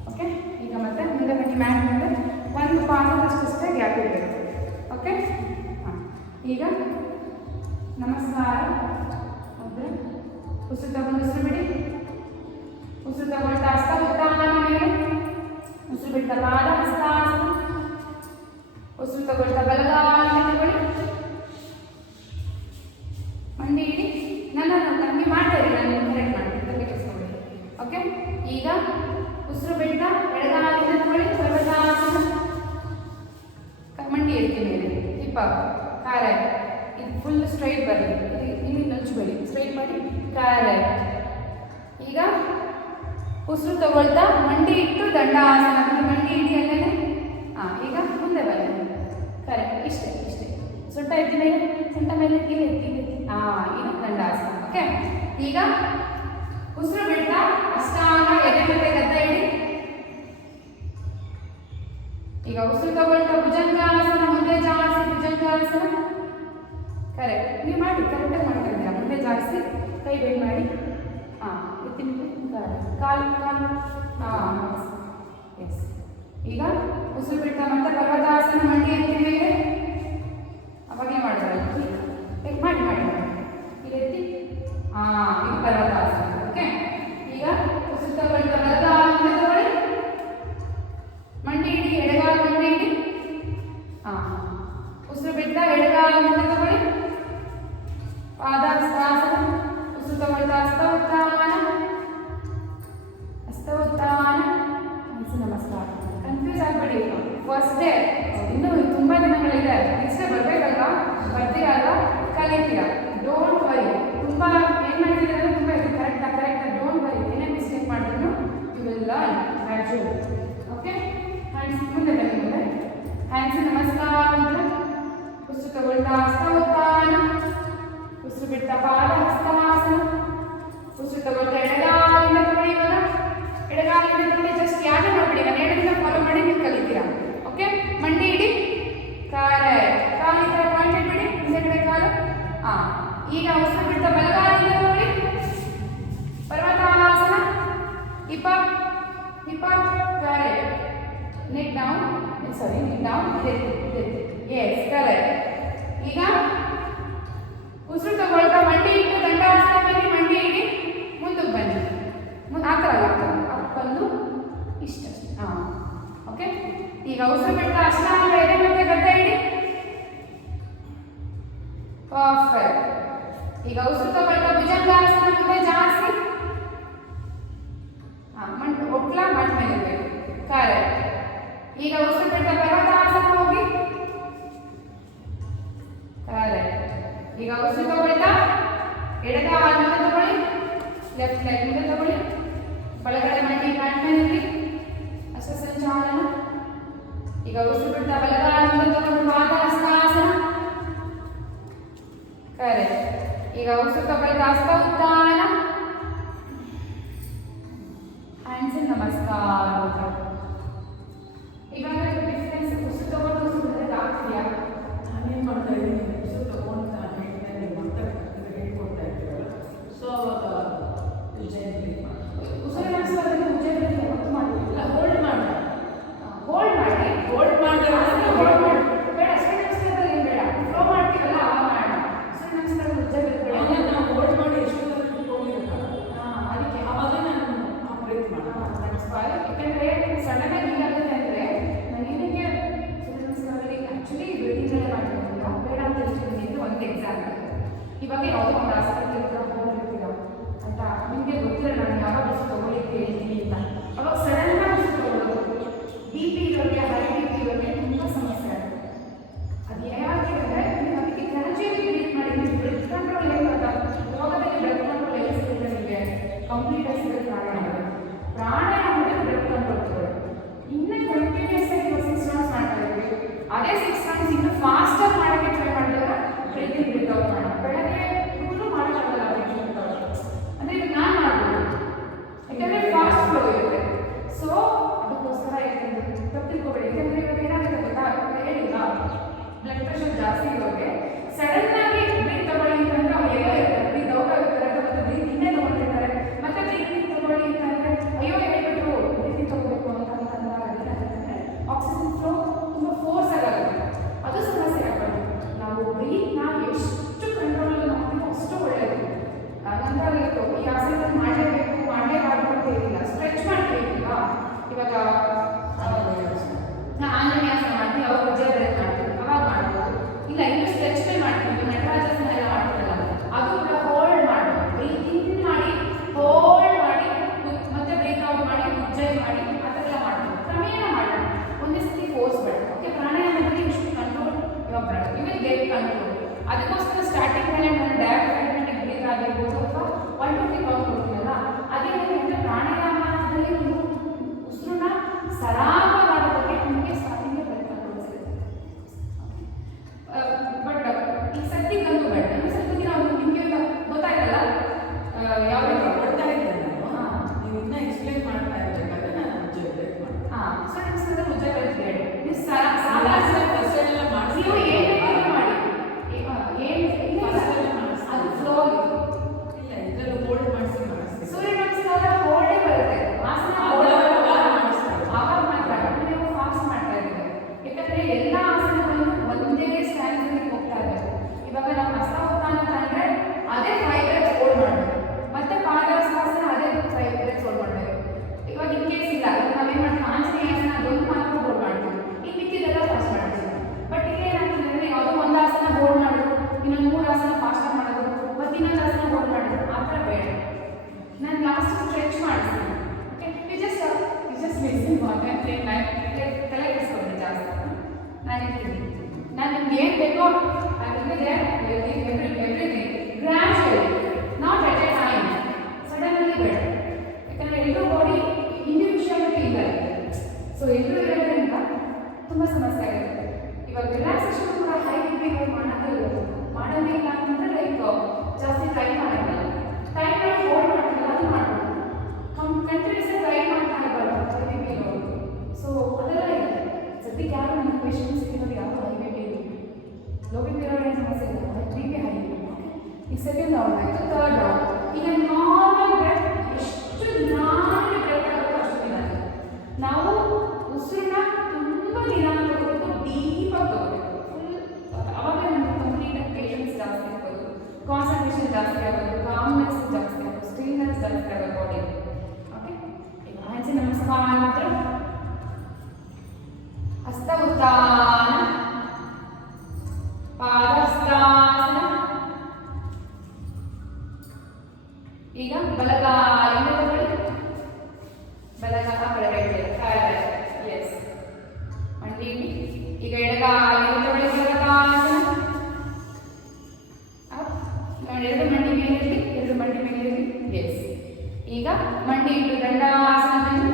ಓಕೆ, ಈಗ ಮತ್ತೆ ಮುಂದೆ ಬನ್ನಿ. ಮ್ಯಾಟ್ ಮುಂದೆ ಒಂದು ಪಾದದಷ್ಟೇ ಗ್ಯಾಪ್ ಇರಬೇಕು. ಓಕೆ, ಹಾಂ. ಈಗ ನಮಸ್ಕಾರ. ಒಬ್ಬರು ಉಸಿರು ತಗೊಂಡು ಉಸಿರು ಬಿಡಿ. ಉಸಿರು ತಗೊಳ್ತಾ ಹಸ್ತೋತ್ಥಾನ ಮೇಲೆ. ಉಸಿರು ಬಿಡ್ತಾ ಪಾದ ಹಸ್ತಾಸನ. ಉಸಿರು ತಗೊಳ್ತಾ ಬಲಗಾಲಿಂದ ತಗೊಳ್ಳಿ. ಮಂಡಿ ಇಡಿ. ನಮಗೆ ಮಾಡ್ತಾ ಇರಿ, ನಾನು ಕರೆಕ್ಟ್ ಮಾಡ್ತೀನಿ, ತಲೆ ಕೆಡಿಸ್ಕೊಳ್ಳಿ. ಓಕೆ, ಈಗ ಉಸಿರು ಬಿಡ್ತಾ ಎಡಗಾಲಿಂದ ತಗೊಳ್ಳಿ. ಪರ್ವತಾಸನ. ಮಂಡಿ ಎತ್ತಿ ಮೇಲೆ, ಹಿಪ್ಪ. ಕರೆಕ್ಟ್. ಇದು ಫುಲ್ ಸ್ಟ್ರೈಟ್ ಬರಲಿ. ಇಲ್ಲಿ ನಲ್ಚಬೇಡಿ, ಸ್ಟ್ರೈಟ್ ಮಾಡಿ. ಕರೆಕ್ಟ್. ಈಗ ಉಸಿರು ತಗೊಳ್ತಾ ಮಂಡಿ ಇಟ್ಟು ದಂಡಾಸನ. ಮಂಡಿ ಇಡಿ ಅಲ್ಲೇ. ಹಾಂ, ಈಗ ಮುಂದೆ ಬನ್ನಿ. ಕರೆಕ್ಟ್. ಇಷ್ಟೇ, ಇಷ್ಟೇ. ಸೊಂಟ ಎತ್ತಿ ಮೇಲೆ, ಸೊಂಟ ಮೇಲೆ ಇಲ್ಲಿ ಎತ್ತಿ. ಹಾಂ, ಇದು ದಂಡಾಸನ. ಓಕೆ, ಈಗ ಉಸಿರು ಬಿಡ್ತಾ ಅಷ್ಟಾಂಗ ಎದೆ ಮತ್ತೆ ಗದ್ದ ಇಡಿ. ಈಗ ಉಸಿರು ತಗೊಳ್ತಾ ಭುಜಂಗಾಸನ ಮುಂದೆ ಜಾರಿಸಿ. ಭುಜಂಗಾಸನ. ಕರೆಕ್ಟ್. ನೀವು ಮಾಡಿ, ಕರೆಕ್ಟಾಗಿ ಮಾಡ್ತಾ ಇದ್ದೀರಾ. ಮುಂದೆ ಜಾರಿಸಿ, ಕೈ ಬೆಂಡ್ ಮಾಡಿ. ಹಾಂ, ಎತ್ತಿ ಕಾಲು ಕಾಲು. ಹಾಂ, ಎಸ್. ಈಗ ಉಸಿರು ಬಿಡ್ತಾ ಮತ್ತೆ ಪರ್ವತಾಸನ. ಮಂಡಿ ಎತ್ತಿ ಮೇಲೆ. ಅವಾಗಲೇ ಮಾಡಿದ್ರಲ್ಲ, ಮಾಡಿ ಮಾಡಿ ಮಾಡಿ. ಇಲ್ಲಿ ಎತ್ತಿ. ಹಾಂ, ಇದು ಪರ್ವತಾಸನ. ಓಕೆ, ಈಗ ಉಸಿರು ತಗೊಳ್ತಾ ಬಲಗಾಲಿಂದ ತಗೊಳ್ಳಿ. ಮಂಡಿ ಇಡಿ, ಎಡಗಾಲು ಮಂಡಿ ಇಡಿ. ಹಾಂ, ಉಸಿರು ಬಿಡ್ತಾ ಎಡಗಾಲಿಂದ ತಗೊಳ್ಳಿ. ಪಾದ ಹಸ್ತಾಸನ. ಉಸಿರು ತಗೊಳ್ತಾ ಹಸ್ತೋತ್ಥಾನ, ಹಸ್ತೋತ್ಥಾನ. ನಮಸ್ಕಾರ. ಕನ್ಫ್ಯೂಸ್ ಆಗಬೇಡಿ. ಫಸ್ಟ್ ಡೇ, ಇನ್ನೂ ತುಂಬ ದಿನಗಳಿದೆ. ನೆಕ್ಸ್ಟ್ ಡೇ ಬರಬೇಕಲ್ವಾ? ಬರ್ತೀರಲ್ವಾ? ಕಲಿತೀರಾ. Don't worry. ತುಂಬ ಏನು ಮಾಡ್ತಿದ್ದೀರ ಅಂದರೆ ತುಂಬ ಇದು ಕರೆಕ್ಟಾಗಿ ಡೋಂಟ್ ವರಿ. ಏನೇ ಮಿಸ್ಟೇಕ್ ಮಾಡಿದ್ರು you will learn gradually. Okay, hands ಮುಂದೆ ಬನ್ನಿ. ಮುಂದೆ ಹ್ಯಾಂಡ್ಸ್ ನಮಸ್ಕಾರ ಅಂತ. ಉಸಿರು ತಗೊಳ್ತಾ ಹಸ್ತೋತ್ಥಾನ. ಉಸಿರು ಬಿಡ್ತಾ ಪಾದ ಹಸ್ತಾಸನ. ಉಸಿರು ತಗೊಳ್ತಾ ಎಡಗಾಲಿಂದ ತಗೊಳ್ಳಿ. ಇವಾಗ ಎಡಗಾಲಿಂದ ತಗೊಳ್ಳಿ. ಜಸ್ಟ್ ಯಾರು ಮಾಡಬೇಡಿ, ನಾನು ಹೇಳಿದ್ರೆ ಫಾಲೋ ಮಾಡಿ ನೀವು ಕಲಿತೀರಾ. ಓಕೆ, ಮಂಡಿ ಇಡಿ. neck down, sorry, neck down, breath. Yes, correct. ಈಗ ಉಸಿರು ತಗೊಳ್ತಾ ಮಂಡಿ ಇಟ್ಟು ದಂಡಾಸನ ಬನ್ನಿ, ಮಂಡಿ ಇಡಿ, ಮುಂದಕ್ಕೆ ಬನ್ನಿ, ಆ ಥರ ಬಂದು ಇಷ್ಟ. ಹಾಂ, ಓಕೆ. ಈಗ ಉಸಿರು ಬಿಟ್ಟು ಅಷ್ಟಾಂಗ ಎದೆ ಮತ್ತೆ ಗಡ್ಡೆ ಇಡಿ. ಪರ್ಫೆಕ್ಟ್. ಈಗ ಉಸಿರು ತಗೊಳ್ತಾ ಭುಜಂಗಾಸನ ಮುಂದೆ ಜಾಸ್ತಿ. ಒಟ್ಲ ಮಟ್ ಮೇಲೆ ಇರಬೇಕು. ಕರೆಕ್ಟ್. ಈಗ ಉಸಿರು ಬಿಟ್ಟ ಪರ್ವತಾಸನ ಹೋಗಿ. ಕರೆಕ್ಟ್. ಈಗ ಉಸಿರು ತಗೊಳ್ತಾ ಎಡದ ಕಾಲು ಮುಂದೆ ತಗೊಳ್ಳಿ, ಲೆಫ್ಟ್ ಲೆಗ್ ಮುಂದೆ ತಗೊಳ್ಳಿ, ಬಲಗಡೆ ಮಂಡಿ ಮಟ್ ಮೇಲೆ ಇರಿ. ಅಷ್ಟ ಸಂಚಾಲನ. ಈಗ ಉಸಿರು ಬಿಟ್ಟ ಬಲಗಾಲ ಮುಂದೆ ತಗೊಂಡು ಪಾದಹಸ್ತಾಸನ. ಕರೆಕ್ಟ್. ಈಗ ಉಸಿರು ತಗೊಳ್ತಾ ಹಸ್ತ ಉತ್ಥಾನ, ಹ್ಯಾಂಡ್ಸ್ ಇನ್ ನಮಸ್ಕಾರ. ಇವಾಗ ಡಿಫ್ರೆನ್ಸ್ ಉಸಿರು ತಗೊಂಡು ಉಸಿರು ಬಿಡೋದು ಆಗ್ತಿದೆಯಾ? ನಾನೇನು ಮಾಡ್ತಾ ಇದ್ದೀನಿ, ಉಸಿರು ತಗೊಂಡು ಹೇಳ್ತಾನೆ ಮತ್ತೆ ಹೇಳ್ಕೊಡ್ತಾ ಇರ್ತೀವಲ್ಲ, ಸೊ ಅವಾಗ ಉಜ್ಜಯಿನಿ ಉಸಿರು ನಮಸ್ಕಾರದಲ್ಲಿ ಉಜ್ಜಯಿನಿ ಹೊತ್ತು ಮಾಡಲಿಲ್ಲ, ಹೋಲ್ಡ್ ಮಾಡಿ ಹೋಲ್ಡ್ ಮಾಡಿ ಹೋಲ್ಡ್ ಮಾಡಿ ಹೋಲ್ಡ್ ಮಾಡಿ ಬೇಡ. ಉಸಿರು ನಮಸ್ಕಾರದಲ್ಲಿ ಏನು ಬೇಡ, ಫ್ಲೋ ಮಾಡ್ತೀವಲ್ಲ ಅವಾಗ ಮಾಡೋಣ. ಉಸಿರು ನಮಸ್ಕಾರದಲ್ಲಿ ಉಜ್ಜಯಿನಿ ನಾವು ಹೋಲ್ಡ್ ಮಾಡಿ ಎಷ್ಟು ಹೋಗಿರಲ್ಲ, ಅದಕ್ಕೆ ಅವಾಗ ನಾನು ಆಪರೇಟ್ ಮಾಡೋಣ. ಯಾಕಂದರೆ ಸಡನ್ ಆಗಿ ಏನಾಗುತ್ತೆ ಅಂದರೆ ನನಗೆ ಸೂರ್ಯ ನಮಸ್ಕಾರದಲ್ಲಿ ಆ್ಯಕ್ಚುಲಿ ಬ್ರೀತಿಂಗ್ ಎಲ್ಲ ಮಾಡ್ಕೊಂಡು ಬೇಡ ಅಂತ ಹೇಳ್ತೀನಿ. ಒಂದು ಎಕ್ಸಾಂಪಲ್, ಇವಾಗ ಯಾವುದೋ ಒಂದು ಆಸಕ್ತಿ ಇರ್ತೀರ ಹೋಗಿರ್ತೀರ ಅಂತ ನಿಮಗೆ ಗೊತ್ತಿಲ್ಲ ನಾನು ಯಾವಾಗ ಉಸಿರು ತಗೊಳ್ಳಿಕ್ಕೆ ಹೇಳ್ತೀನಿ ಅಂತ. ಅವಾಗ ಸಡನ್ ಆಗಿ ಉಸಿರು ತಗೊಳ್ಳೋದು ಬಿ ಪಿ ಇರೋರಿಗೆ, ಹೈ ಬಿ ಪಿ ಇರೋರಿಗೆ ತುಂಬ ಸಮಸ್ಯೆ ಆಗುತ್ತೆ. ಅದು ಯಾಕೆ ಅಂದರೆ ನೀವು ಅದಕ್ಕೆ ಗ್ರಾಜುಯಲಿ ಬ್ರೀತ್ ಮಾಡಿ. ನೀವು ಬ್ರೆತ್ ಕಂಟ್ರೋಲ್ ಏನು ಗೊತ್ತಾ, ಯೋಗದಲ್ಲಿ ಬ್ರೆತ್ ಕಂಟ್ರೋಲ್ ಎಲ್ಲ ಸಿಗುತ್ತೆ ನಿಮಗೆ, ಕಂಪ್ಲೀಟ್ ಆಗಿ ಸಿಗುತ್ತೆ ಪ್ರಾಣಾಯಾಮದಲ್ಲಿ ಬ್ರೆತ್ ಕಂಟ್ರೋಲ್ ತಗೊಳ್ಳಿ. ಇನ್ನೂ ಕಂಟಿನ್ಯೂಸ್ ಆಗಿ 6 ರೌಂಡ್ಸ್ ಮಾಡ್ತಾ ಇದ್ವಿ. ಅದೇ 6 ರೌಂಡ್ಸ್ ಇನ್ನೂ ಫಾಸ್ಟಾಗಿ ಮಾಡೋಕ್ಕೆ ಟ್ರೈ ಮಾಡಿದಾಗ ಬ್ರೀತಿಂಗ್ ಬ್ರೀತ್ಔಟ್ ಮಾಡೋಣ. ಬೆಳಗ್ಗೆ ಫುಲ್ಲು ಮಾಡೋಕ್ಕಾಗಲ್ಲ ಬ್ರೀತಿಂಗ್ ಬ್ರೀತ್ಔಟ್ ಅಂದರೆ ಇದು ನಾನು ಮಾಡ್ಬೋದು, ಯಾಕಂದರೆ ಫಾಸ್ಟ್ ಫ್ಲೋ ಇರುತ್ತೆ. ಸೊ ಅದಕ್ಕೋಸ್ಕರ ಯಾಕಂದರೆ ತಪ್ಪಿಳ್ಕೊಬೇಡಿ. ಯಾಕಂದರೆ ಇವಾಗ ಏನಾಗುತ್ತೆ ಗೊತ್ತಾ, ಹೇಳಿಲ್ಲ ಬ್ಲಡ್ ಪ್ರೆಷರ್ ಜಾಸ್ತಿ ಇರೋರಿಗೆ ಸಡನ್ ಆಗಿ ಬ್ರೀತ್ ತಗೊಳ್ಳಿ ಅಂತಂದರೆ ಅವ್ರು ಎಲ್ಲೋ ಇರ್ತಾರೆ, ಬ್ರೀತ್ ಔಟ್ ಆಗಿರ್ತಾರೆ, ಮತ್ತು ಬ್ರೀತ್ ಇನ್ನೇ ತಗೊಳ್ತಿರ್ತಾರೆ, ಮತ್ತೆ ಬ್ರೀತಿಂಗ್ ತಗೊಳ್ಳಿ ಅಂತಂದರೆ ಅಯ್ಯೋ ಹೇಳ್ಬಿಟ್ಟು ಬ್ರೀತಿಂಗ್ ತಗೋಬೇಕು ಅಂತಂದಾಗ ಏನಾಗುತ್ತೆ, ಆಕ್ಸಿಜನ್ ಫ್ಲೋ ತುಂಬ ಫೋರ್ಸ್ ಆಗುತ್ತೆ. ಅದು ಸಮಸ್ಯೆ ಆಗೋದು. ನಾವು ಬ್ರೀತ್ನ ಎಷ್ಟು ಕಂಟ್ರೋಲಲ್ಲಿ ಮಾಡ್ತೀವೋ ಅಷ್ಟು ಒಳ್ಳೆಯದು. ನಂತರ ಈ ಆಸನದಲ್ಲಿ ಮಾಡಲೇಬೇಕು ಮಾಡಲೇಬಾರ್ದು ಅಂತ ಏನಿಲ್ಲ. ಸ್ಟ್ರೆಚ್ ಮಾಡ್ತೀವಿಲ್ಲ, ಇವಾಗ ಆಂಜನೇಯಾಸನ ಮಾಡ್ತೀವಿ, ಅವಾಗ ಉಜ್ಜಯ ಬ್ರೆತ್ ಮಾಡ್ತೀವಿ, ಅವಾಗ ಮಾಡ್ಬೋದು. ಇಲ್ಲ ಇನ್ನು ಸ್ಟ್ರೆಚ್ ಮೇಲೆ ಮಾಡ್ತೀವಿ, ನಟರಾಜಾಸನ ಎಲ್ಲ ಮಾಡ್ತೀವಲ್ಲ, ಅದು ಕೂಡ ಹೋಲ್ಡ್ ಮಾಡ್ಬೋದು. ಬ್ರೀತಿಂಗ್ ಮಾಡಿ ಹೋಲ್ಡ್ ಮಾಡಿ ಮತ್ತೆ ಬ್ರೇಕ್ ಔಟ್ ಮಾಡಿ ಉಜ್ಜಯ ಮಾಡಿ ಆ ಥರ ಎಲ್ಲ ಮಾಡ್ಬೋದು. ಕ್ರಮೇಣ ಮಾಡೋಣ, ಒಂದೇ ಸತಿ ಫೋರ್ಸ್ ಬೇಡ. ಓಕೆ, ಪ್ರಾಣಾಯಾಮದಲ್ಲಿ ಇಷ್ಟು control your breath, you will get control. ಅದಕ್ಕೋಸ್ಕರ ಸ್ಟಾರ್ಟಿಂಗಲ್ಲೇ ನಾನು ಡಯಾಫ್ರಾಗ್ಮ್ಯಾಟಿಕ್ ಬ್ರೀತ್ ಆಗಿರ್ಬೋದು ಅಥವಾ 1 to 3 ಕೌಂಟ್ ಕೊಡ್ತೀನಲ್ಲ, ಅದೇ ಅಂದರೆ ಪ್ರಾಣಾಯಾಮದಲ್ಲಿ ಒಂದು ಉಸಿರನ್ನ ಸರಾಗ ಮಾಡೋದಕ್ಕೆ ನಿಮಗೆ ಸ್ಟಾರ್ಟಿಂಗ್ಗೆ ಬ್ರೆತ್ ಕಂಟ್ರೋಲ್ ಸಿಗುತ್ತೆ. ಬಟ್ ಈ ಸತಿ ಗಂದು ಬೇಡ, ಈ ಸತಿ ನಾವು ನಿಮಗೆ ಗೊತ್ತಾಯ್ತಲ್ಲ ಯಾವ ರೀತಿ ಕೊಡ್ತಾ ಇದ್ದೆ ನಾನು, ನೀವು ಇನ್ನೂ ಎಕ್ಸ್ಪ್ಲೇನ್ ಮಾಡ್ತಾ ಇರಬೇಕಾದ್ರೆ ನಾನು ಉಜ್ಜಯ ಬ್ರೇಕ್ ಮಾಡ್ತೀನಿ. ಸರ್ ನಮಸ್ಕಾರ ಉಜ್ಜಯ ಬ್ರೆತ್ ಬೇಡ, ನೀವು ಫಸ್ಟೆಲ್ಲ ಮಾಡಿಸಿ ನೀವು ಏನು ಮಾಡಿ ಅದು ಫ್ಲೋ ಇಲ್ಲ, ಇದರಲ್ಲಿ ಹೋಲ್ಡ್ ಮಾಡಿಸಿ ಮಾಡಿಸ್ತೀವಿ. ಸೂರ್ಯ ನಮಸ್ಕಾರ ಹೋಲ್ಡೇ ಬರುತ್ತೆ, ಆಸನ ಆವಾಗ ಮಾತ್ರ ನೀವು ಫಾಸ್ಟ್ ಮಾಡ್ತಾ ಇದ್ದೀವಿ. ಯಾಕಂದರೆ ಎಲ್ಲ ಆಸನಗಳನ್ನು ಒಂದೇ ಸ್ಟ್ಯಾಂಡಲ್ಲಿ ಹೋಗ್ತಾ ಇದ್ದಾರೆ. ಇವಾಗ ನಾವು ಹಸ್ತ ಉತ್ಥಾನ ಅಂದರೆ ಅದೇ 5 breaths ಹೋಲ್ಡ್ ಮಾಡಬೇಕು, ಮತ್ತೆ ಪಾದಹಸ್ತಾಸನ ಅದೇ 5 breaths ಹೋಲ್ಡ್ ಮಾಡಬೇಕು. ಇವಾಗ ಇನ್ ಕೇಸ್ ಇಲ್ಲ, ನಾವೇನು ಮಾಡ್ತೀವಿ, ಆಂಜನೇಯಾಸನ ಅದೊಂದು ಮಾತ್ರ ಹೋಲ್ಡ್ ಮಾಡ್ತೀವಿ, ಇನ್ನು ಮಿಕ್ಕಿದೆಲ್ಲ ಫಾಸ್ಟ್ ಮಾಡ್ತೀವಿ. ಬಟ್ ಈಗ ಏನಾಗ್ತದೆ ಅಂದರೆ ಯಾವುದೋ ಒಂದು ಆಸನ ಹೋಲ್ಡ್ ಮಾಡೋದು, ಇನ್ನೊಂದು 3 ಆಸನ ಫಾಸ್ಟಾಗಿ ಮಾಡೋದು, ಮತ್ತು ಇನ್ನೊಂದು ಆಸನ ಹೋಲ್ಡ್ ಮಾಡೋದು, ಆ ಥರ ಬೇಡ. ನಾನು ಲಾಸ್ಟ್ ಸ್ಟ್ರೆಚ್ ಮಾಡಿಸ್ತೀನಿ. ಓಕೆ, ಯು ಜಸ್ಟ್ ಲಿಸನ್ ತಲೆ ಕೆಡಿಸ್ಕೊಂಡ್ರೆ ಜಾಸ್ತಿ. ನಾನು ಇರ್ತೀನಿ, ನಾನು ನಿಮ್ಗೆ ಏನು ಬೇಕೋ ಅದಿದೆ everything gradually, not at a time, suddenly ಬೇಡ. ಯಾಕಂದರೆ ಎಲ್ಲರೂ ಬಾಡಿ ಇಂಡಿವಿಜುವಾಲಿಟಿ ಇಲ್ಲ, ಸೊ ಎಲ್ಲರೂ ಇರೋದ್ರಿಂದ ತುಂಬ ಸಮಸ್ಯೆ ಆಗುತ್ತೆ. ಇವಾಗ ರಿಲ್ಯಾಕ್ಸೇಷನ್ ಕೂಡ ಹೈ ಬಿ ಪಿ ಮಾಡೋದಿಲ್ಲ ಅಂತಂದರೆ ಲೈಕ್ ಜಾಸ್ತಿ ಟ್ರೈ ಮಾಡೋದಿಲ್ಲ, ಟೈಮ್ ಮಾಡಿ ಹೋಲ್ಡ್ ಮಾಡ್ತಿಲ್ಲ, ಅದು ಮಾಡ್ಬೋದು. ಕಂಟಿನ್ಯೂಸ್ ಟ್ರೈ ಮಾಡ್ತಾ ಇರಬಾರ್ದು ಹೈ ಬಿ ಪಿ ಇರೋದು. ಸೊ ಅದೆಲ್ಲ ಇದೆ. ಸದ್ಯಕ್ಕೆ ಯಾರು ನನ್ನ ಪೇಷಂಟ್ಸ್ ಇರೋದು ಯಾವ high B P low B P ಇರೋರು ಏನು ಸಮಸ್ಯೆ ಇಲ್ಲ, ಬಿ ಪಿ ಹೈ. ಈಗ ಸೆಕೆಂಡ್ ರೌಂಡ್ ಆಯಿತು, ಥರ್ಡ್ ರೌಂಡ್. ಈಗ ನಾರ್ಮಲ್ ಬ್ರೆತ್ ಎಷ್ಟು ನಾರ್ಮಲ್ ಬ್ರೆತ್ ಆಗುತ್ತೋ ಅಷ್ಟು ದಿನ ನಾವು ಉಸಿರನ್ನ ತುಂಬ ನಿಧಾನ ತಗೋಬೇಕು, ಡೀಪಾಗಿ ತಗೋಬೇಕು. ಫುಲ್ ಅವಾಗ ನಮಗೆ ಕಂಪ್ಲೀಟ್ ಪೇಷನ್ಸ್ ಜಾಸ್ತಿ ಆಗ್ಬೋದು, ಕಾನ್ಸಂಟ್ರೇಷನ್ ಜಾಸ್ತಿ ಆಗೋದು, ಕಾಮ್ನೆಸ್ ಜಾಸ್ತಿ ಆಗೋದು, ಸ್ಟಿಲ್ನೆಸ್ ಜಾಸ್ತಿ ಆಗೋದು ಬಾಡಿ. ಓಕೆ, ಈಗ ಹ್ಯಾಂಡ್ಸ್ ನಮಸ್ಕಾರ ಮಾತ್ರ. ಹಸ್ತ ಉತ್ಥಾನ, ಪಾದಹಸ್ತಾಸನ. ಈಗ ಬಲಗಾಲಿಂದ ತಗೊಳ್ಳಿ, ಬಲಗಾಲ ಬಲಗೈತೆ, ಎಸ್ ಮಂಡಿ. ಈಗ ಎಡಗಾಲಿಂದ ತಗೊಳ್ಳಿ, ಬಲಗಾಸನ. ಎರಡು ಮಂಡಿ ಮೇಲೆ ಇರಲಿ, ಎರಡು ಮಂಡಿ ಮೇಲೆ ಇರಲಿ, ಎಸ್. ಈಗ ಮಂಡಿ ಇಟ್ಟು ದಂಡಾಸನದಲ್ಲಿ.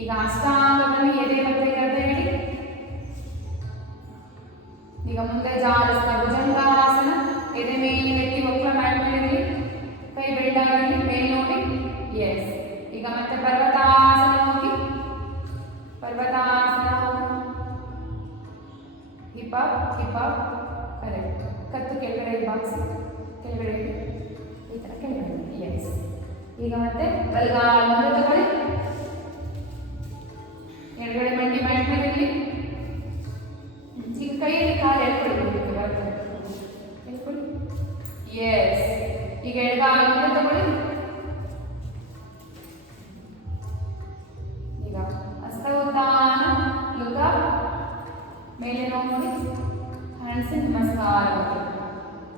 ಈಗ ಅಷ್ಟಾಂಗದಲ್ಲಿ ಎದೆ ಮತ್ತೆ ಗದ್ದೆ ಇಡಿ. ಈಗ ಮುಂದೆ ಜಾರಿಸ್ತಾ ಭುಜಂಗಾಸನ, ಎದೆ ಮೇಲೆ ಎತ್ತಿ ಒಕ್ಕಲ ಮ್ಯಾಟ್ ಮೇಲೆ ಇರಲಿ, ಕೈ ಬೆಳ್ಳಾಗಿರಲಿ, ಮೇಲೆ ನೋಡಿ, ಎಸ್. ಈಗ ಮತ್ತೆ ಪರ್ವತಾಸನ ಹೋಗಿ, ಪರ್ವತಾಸನ ಹೋಗಿ, ಹಿಪ್ ಅಪ್, ಕರೆಕ್ಟ್. ಕತ್ತು ಕೆಳಗಡೆ ಬಾಗಿಸಿ, ಕೆಳಗಡೆ ಈ ಥರ ಕೆಳಗಡೆ, ಎಸ್. ಈಗ ಮತ್ತೆ ಬಲಗಾಲ ಮುಂದೆ ತಗೊಳ್ಳಿ, ಎಡಗಡೆ ಮಂಡಿ ಮ್ಯಾಟ್ ಮೇಲೆ ಇರಲಿ. ಈಗ ಕೈಯಲ್ಲಿ ಕಾಲು ಎಳ್ಕೊಳ್ಳಿ, ಎಸ್. ಈಗ ಎಡಗಾಲ ಮುಂದೆ ತಗೊಳ್ಳಿ. ಈಗ ಹಸ್ತ ಉತ್ಥಾನ, ಲುಕ ಮೇಲೆ ನೋಡಿ, ಹ್ಯಾಂಡ್ಸ್ ನಮಸ್ಕಾರ.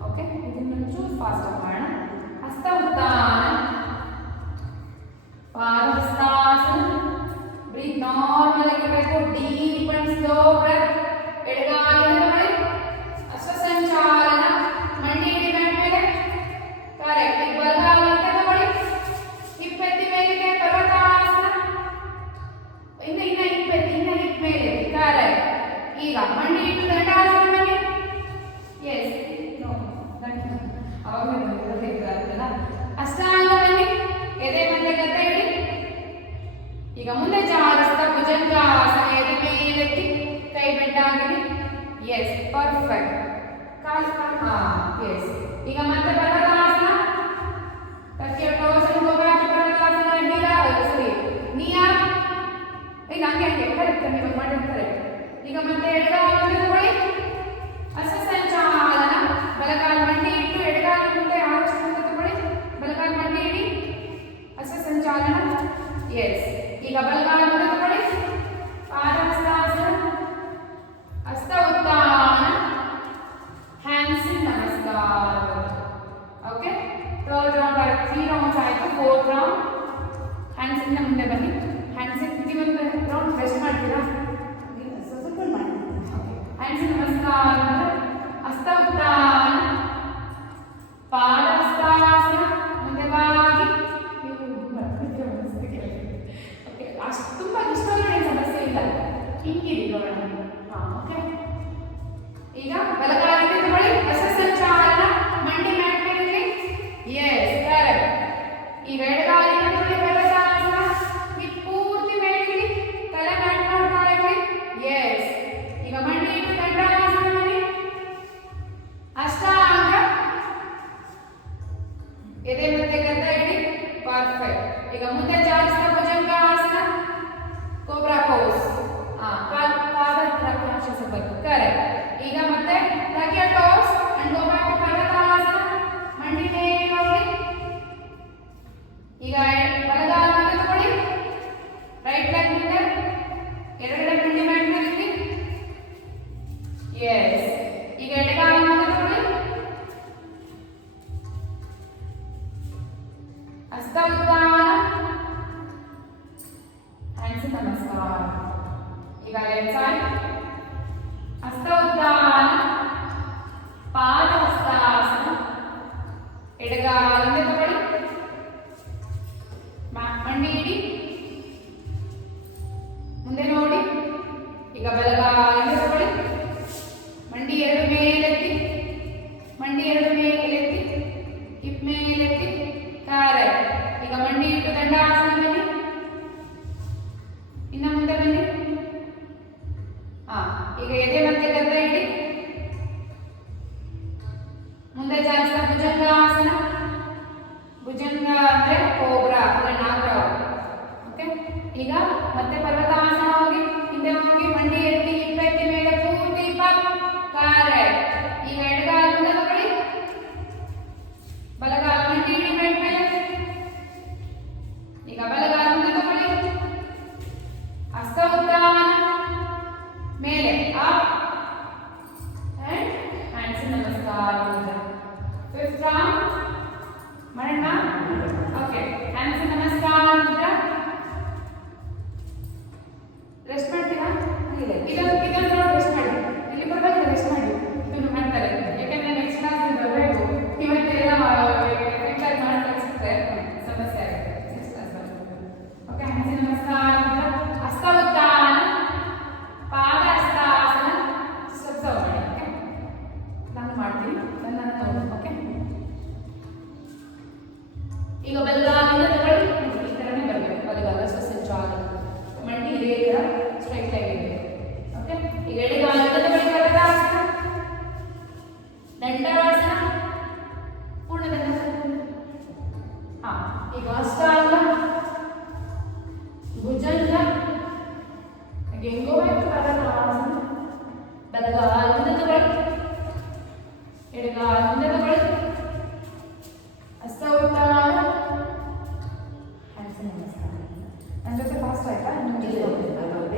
ಓಕೆ, ಇದನ್ನು ಚೂರು ಫಾಸ್ಟ್ ಮಾಡೋಣ. ಹಸ್ತ ಉತ್ಥಾನ, ಪಾದಹಸ್ತಾಸನ. ಬ್ರೀತ್ ನಾರ್ಮಲ್ ಆಗಿರಬೇಕು, ಡೀಪ್ ಅಂಡ್ ಸ್ಲೋ ಬ್ರೆತ್. ಎಡಗಾಲಿಂದ ತಗೊಳ್ಳಿ, ಅಶ್ವಸಂಚಾಲನ, ಮಂಡಿ ಇಡಿ ಮ್ಯಾಟ್ ಮೇಲೆ, ಕರೆಕ್ಟ್. ಈಗ ಬಲಗಾಲಿಂದ ತಗೊಳ್ಳಿ, ಹಿಪ್ ಎತ್ತಿ ಮೇಲಿದೆ, ಪರ್ವತಾಸನ. ಇನ್ನ ಹಿಪ್ ಎತ್ತಿ, ಇನ್ನ ಹಿಪ್ ಮೇಲೆ, ಕರೆಕ್ಟ್. ಈಗ ಮಂಡಿ ಇಟ್ಟು ದಂಡಾಸನ ಬನ್ನಿ, ಎಸ್. ಅವಾಗ ಆಗ್ತದಲ್ಲ. ಅಷ್ಟಾಂಗ ಬನ್ನಿ, ಎದೆ ಮತ್ತೆ ಗದ್ದೆ ಇಡಿ. ಈಗ ಮುಂದೆ ಜಾರಿಸ್ತಾ ಭುಜಂಗಾಸನ, ಎದೆ ಮೇಲೆತ್ತಿ, ಕೈ ಬೆಂಡಾಗಲಿ, ಎಸ್, ಪರ್ಫೆಕ್ಟ್. ಕಾಲು ಎಸ್. ಈಗ ಮತ್ತೆ ಪರ್ವತಾಸನ, touch your toes and go back to ಪರ್ವತಾಸನ. ನಿಯಾ ಇಲ್ಲ, ಹಂಗೆ ಕರೆಕ್ಟ್, ನೀವು ಮಾಡಿದ ಕರೆಕ್ಟ್. ಈಗ ಮತ್ತೆ ಎಡಗಾಲ ತಗೊಳ್ಳಿ, ಅಶ್ವಸಂಚಾಲನ, ಬಲಗಾಲ ಮಂಡಿ ಇಟ್ಟು ಎಡಗಾಲ ಮುಂದೆ ಆದಷ್ಟು ಮುಂದೆ ತಗೊಳ್ಳಿ, ಬಲಗಾಲ ಮಂಡಿ ಇಡಿ, ಅಶ್ವಸಂಚಾಲನ, ಎಸ್. ಈಗ ಬಲಗಾಲ ಮುಂದೆ ತಗೊಳ್ಳಿ, ಪಾದಹಸ್ತಾಸನ, ಹಸ್ತ ಉತ್ಥಾನ, ಹ್ಯಾಂಡ್ಸ್ ನಮಸ್ಕಾರ. ಓಕೆ, ಥರ್ಡ್ ರೌಂಡ್ ಆಯ್ತು, 3 ರೌಂಡ್ಸ್ ಆಯ್ತು. 4th ರೌಂಡ್ ಹ್ಯಾಂಡ್ಸ್ ಇಂದ ಮುಂದೆ ಬನ್ನಿ. ಹ್ಯಾಂಡ್ಸ್ ಒಂದು ರೌಂಡ್ ರೆಸ್ಟ್ ಮಾಡ್ತೀರಾ? ಸ್ವಲ್ಪ ಮಾಡಿ. ಹ್ಯಾಂಡ್ಸ್ ನಮಸ್ಕಾರ, ಹಸ್ತ ಉತ್ಥಾನ, ಪಾದಹಸ್ತಾಸನ, ಮುಂದೆ ಬಾಗಿ. ಓಕೆ, ಅಷ್ಟು ತುಂಬ ಇಷ್ಟೊಂದು ಸಮಸ್ಯೆ ಇಲ್ಲ, ಹಿಂಗಿರಿ ನೋಡೋಣ. ಓಕೆ, ಈಗ ಬಲಗಾಲಿಂದ ತಗೊಳ್ಳಿ, ಅಶ್ವಸಂಚಾಲನ, ಮಂಡಿ ಮ್ಯಾಟ್ ಮೇಲೆ ಇರಲಿ, ಎಸ್, ಕರೆಕ್ಟ್. ಈಗ ಎಡಗಾಲಿಂದ ತಗೊಳ್ಳಿ, ಪರ್ವತಾಸನ, ಹಿಪ್ ಪೂರ್ತಿ ಮೇಲೆ ಇರಲಿ, ತಲೆ ಮ್ಯಾಟ್ ಮಾಡ್ತಾ ಇರಲಿ, ಎಸ್. ಈಗ ಮಂಡಿ ಇಟ್ಟು ದಂಡಾಸನ ಬನ್ನಿ, ಅಷ್ಟಾಂಗ, ಎದೆ ಮತ್ತೆ ಗದ್ದೆ ಇಡಿ, ಪರ್ಫೆಕ್ಟ್. ಈಗ ಮುಂದೆ ಜಾರಿಸ್ತಾ ಭುಜಂಗಾಸನ, ಕೋಬ್ರಾ ಪೋಸ್. ಪಾದ ಹತ್ರ ಬರ್ಬೇಕು, ಕರೆಕ್ಟ್. ಈಗ ಮತ್ತೆ touch your toes and go back to ಪರ್ವತಾಸನ, ಮಂಡಿ ಮೇಲೆ ಹೋಗಿ. ಈಗ ಬಲಗಾಲ ಮುಂದೆ ತಗೊಳ್ಳಿ, ರೈಟ್ ಲೆಗ್ ಮುಂದೆ, ಎಡಗಡೆ ಮಂಡಿ ಮ್ಯಾಟ್ ಮೇಲೆ ಇರಲಿ, ಎಸ್. ಈಗ ಎಡಗಾಲ ಮುಂದೆ ತಗೊಳ್ಳಿ, ಹಸ್ತ ಉತ್ಥಾನ, ಹ್ಯಾಂಡ್ಸ್ ನಮಸ್ಕಾರ. ಈಗ ಲೆಫ್ಟ್ ಸೈಡ್, ಹಸ್ತ ಉತ್ಥಾನ, ಪಾದಹಸ್ತಾಸನ, ಎಡಗಾಲಿಂದ ತಗೊಳ್ಳಿ, ಮಂಡಿ ಇಡಿ, ಮುಂದೆ ನೋಡಿ. ಈಗ ಬಲಗಾಲಿಂದ ತಗೊಳ್ಳಿ, ಮಂಡಿ ಎರಡು ಮೇಲೆತ್ತಿ, ಮಂಡಿ ಎರಡು ಮೇಲೆತ್ತಿ, ಹಿಪ್ ಮೇಲೆತ್ತಿ, ಕರೆಕ್ಟ್. ಈಗ ಮಂಡಿ ಇಟ್ಟು ದಂಡಾಸನ ಬನ್ನಿ, ಇನ್ನು ಮುಂದೆ ಬನ್ನಿ. ಈಗ ಎದೆ ಮತ್ತೆ ಗದ್ದೆ ಇಡಿ, ಮುಂದೆ ಜಾರಿಸ್ತಾ ಭುಜಂಗಾಸನ. ಭುಜಂಗ ಅಂದ್ರೆ ಕೋಬ್ರಾ, ಅಂದ್ರೆ ನಾಲ್ಕು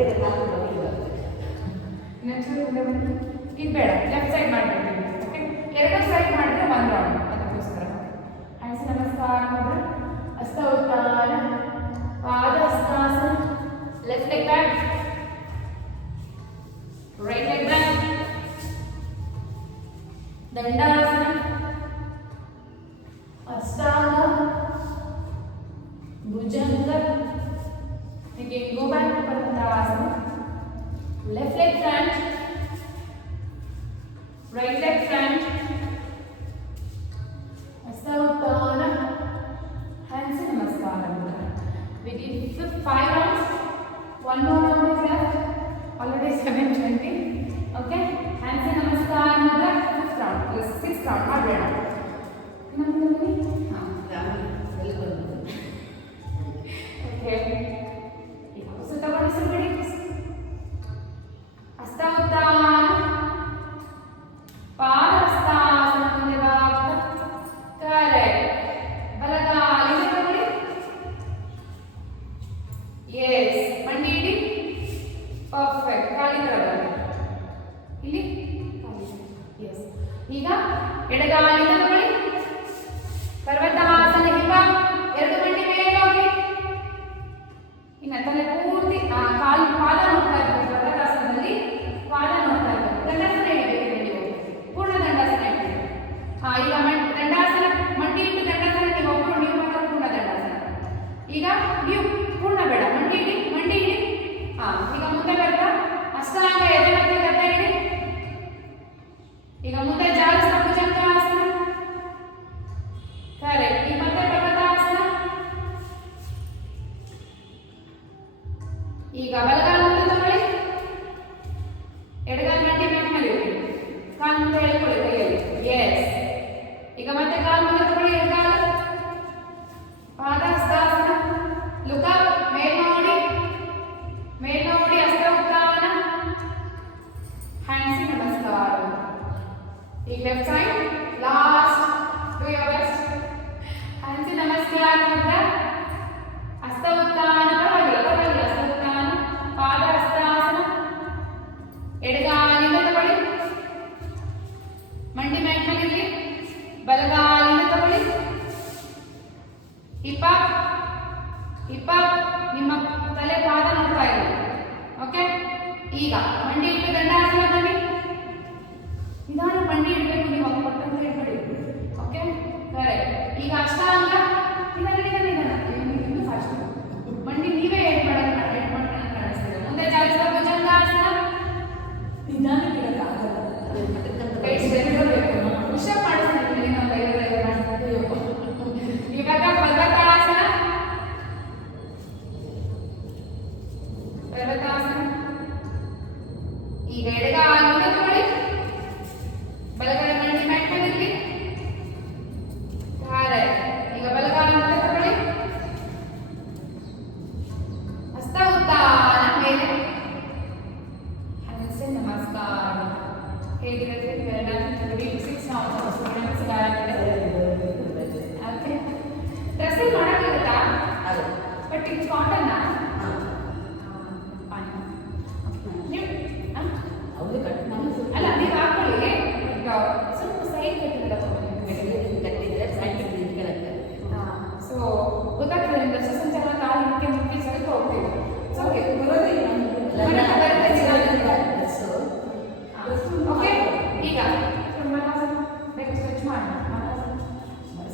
ಬೇರೆ ಕಾಲು ಬರಲಿಲ್ಲ. ಇನ್ನೊಂಚೂರು ಮುಂದೆ ಬನ್ನಿ. ಇದು ಬೇಡ, ಲೆಫ್ಟ್ ಸೈಡ್ ಮಾಡ್ಬಿಡ್ತೀನಿ. ಓಕೆ, ಎರಡು ಸೈಡ್ ಮಾಡಿದ್ರೆ ಒಂದು ರೌಂಡ್, ಅದಕ್ಕೋಸ್ಕರ. ಹ್ಯಾಂಡ್ಸ್ ನಮಸ್ಕಾರ ಮಾಡಿದ್ರೆ ಹಸ್ತ ಉತ್ಥಾನ, ಪಾದ ಹಸ್ತಾಸನ, left leg back, right leg back, ದಂಡಾಸನ, ಅಷ್ಟಾಂಗ, ಭುಜಂಗ. Again, go back to Padmasana. Left leg front, right leg front, Hasta Uttana, hands in Namaskara. We did 5 rounds. One more round is left. Already 7:20. Okay, hands in Namaskara. Another 5th round. This 6th round. Hard round. Okay. So ತಗೊಂಡು ಬಿಡಿ. ಹಸ್ತ ಉತ್ಥಾನ, ಪಾದ ಹಸ್ತಾಸನ, ಮುಂದೆ ಬಾಗ್ತಾ. Correct. ಬಲಗಾಲಿಗೆ ತಗೊಳ್ಳಿ. S, ಮಂಡಿ ಇಡಿ. Perfect. ಕಾಲಿ ತರ ಬರಲಿ. ಇಲ್ಲಿ ಕಾಲಿ. ಎಸ್. ಈಗ ಎಡಗಾಲಿಗೆ ತಗೊಳ್ಳಿ. ಪರ್ವತಾಸನ ಹಿಮ, ಎರಡು ಮಂಡಿ ಮೇಲೆ ಹೋಗಿ. ಇನ್ನು ತಲೆ ಪೂರ್ತಿ ಕಾಲು ಪಾದ ನೋಡ್ತಾ ಇರ್ಬೇಕು. ಪರ್ವತಾಸನದಲ್ಲಿ ಪಾದ ನೋಡ್ತಾ ಇರ್ಬೇಕು. ದಂಡಾಸನ ಹಿಡಿಬೇಕು ನೀವು, ಪೂರ್ಣ ದಂಡಾಸನ ಹಿಡಿಬೇಕು. ಈಗ ದಂಡಾಸನ ಮಂಡಿ ಇಟ್ಟು ದಂಡಾಸನ ನೀವು ಒಬ್ಬರು, ನೀವು ಮಾತ್ರ ಪೂರ್ಣ ದಂಡಾಸನ. ಈಗ ನೀವು ಪೂರ್ಣ ಬೇಡ, ಮಂಡಿ ಇಡಿ, ಮಂಡಿ ಇಡಿ. ಈಗ ಮುಂದೆ ಬರ್ತಾ ಅಷ್ಟಾಂಗ ಎದೆ ಮತ್ತೆ ಗದ್ದೆ ಇಡಿ. ಈಗ ಮುಂದೆ ಜಾಗಸ್ಥ ಭುಜಂಗಾಸನ. ಕರೆಕ್ಟ್. ಈಗ ಮತ್ತೆ ಪರ್ವತಾಸನ. ಈಗ ಬಲಗಾಲ ಮುಂದೆ ತಗೊಳ್ಳಿ. ಎಡಗಾಲ ಮಂಡಿ ಮೇಲೆ ಇಡಿ. ಕಾಲು ಮುಂದೆ ಎಳ್ಕೊಳ್ಳಿ ಕೈಯಲ್ಲಿ. ಎಸ್. ಈಗ ಮತ್ತೆ ಕಾಲು ಮುಂದೆ ತಗೊಳ್ಳಿ. ಎಡಗಾಲ ಪಾದ ಹಸ್ತಾಸನ. ಲುಕ್ ಅಪ್, ಮೇಲ್ ನೋಡಿ, ಮೇಲ್ ನೋಡಿ. ಹಸ್ತ ಉತ್ಥಾನ, ಹ್ಯಾಂಡ್ಸ್ ನಮಸ್ಕಾರ. ಈಗ left side last. Do your best. Hands ನಮಸ್ಕಾರ ಮಾಡಿದ್ರೆ ಹಸ್ತ ಉತ್ಥಾನ. ಪರವಾಗಿಲ್ಲ, ಹಸ್ತ ಉತ್ಥಾನ, ಪಾದ ಹಸ್ತಾಸನ. ಎಡಗಾಲಿಂದ ತಗೊಳ್ಳಿ, ಮಂಡಿ ಮೇಲ್ಮೇಲಿರಲಿ. ಬಲಗಾಲಿಂದ ತಗೊಳ್ಳಿ. Hip up, hip up. ನಿಮ್ಮ ತಲೆ ಪಾದ ನೋಡ್ತಾ ಇರಿ. ಓಕೆ, ಈಗ ಮಂಡಿ ಇಟ್ಟು ದಂಡಾಸನ ಬನ್ನಿ. ನಿಧಾನ ಮಂಡಿ ಇಡಬೇಕು, ನೀವು ಕೊಟ್ಟಂತ ಇಟ್ಬಿಡಿ. Okay, correct. ಈಗ ಅಷ್ಟಾಂಗ. ಇನ್ನು ಫಾಸ್ಟ್. ಮಂಡಿ ನೀವೇ ಏನ್ ಮಾಡೋದು ಕಾಣಿಸ್ತೀರ. ಮುಂದೆ ಜಾಗಸ್ಥ ಭುಜಂಗಾಸನ. ನಿಧಾನ ಗಿಡಕ್ಕಾಗಲ್ಲ. ಕೈ ಸೇರಿರಬೇಕು. ಪುಷಪ್ ಮಾಡಿಸ್ತೀನಿ ನಾವು ಕೈಯಲ್ಲಿ ಮಾಡ್ತೀವಿ. ಇವಾಗ ಪರ್ವತಾಸನ. ಪರ್ವತಾಸನ. ಈಗ ಎಡಗಾಲಿಂದ ತಗೊಳ್ಳಿ. ಬಲಗೈ ಮಂಡಿ ಮೇಲ್ಮೇಲಿರಲಿ. ಕರೆಕ್ಟ್. ಈಗ ಬಲಗಾಲಿಂದ ತಗೊಳ್ಳಿ. ಹಸ್ತ ಉತ್ಥಾನ ಮೇಲೆ. ಹ್ಯಾಂಡ್ಸ್ ನಮಸ್ಕಾರ. ಹೇಗಿರುತ್ತೆ? Well done. 6 rounds. Okay, dressing ಮಾಡೋಕ್ಕಾಗುತ್ತಾ? ಬಟ್ ಇದು ಕಾಟನ್. ನೀವು ಅಲ್ಲ, ನೀವು ಹಾಕೊಳ್ಳಿ. ಸ್ವಲ್ಪ ಸೈಡ್ ಕಟ್ಟಿಲ್ಲ ಸೊ ಗೊತ್ತಾಗ್ತದೆ ನಿಮ್ಗೆ. ಸುಸಂಚಾರ ಕಾಲು ಮುಖ್ಯ ಮುಖ್ಯ ಸ್ವಲ್ಪ ಹೋಗ್ತೀವಿ. Okay, okay. ಈಗ ಬೇಕು ಸ್ವಿಚ್ ಮಾಡಿ.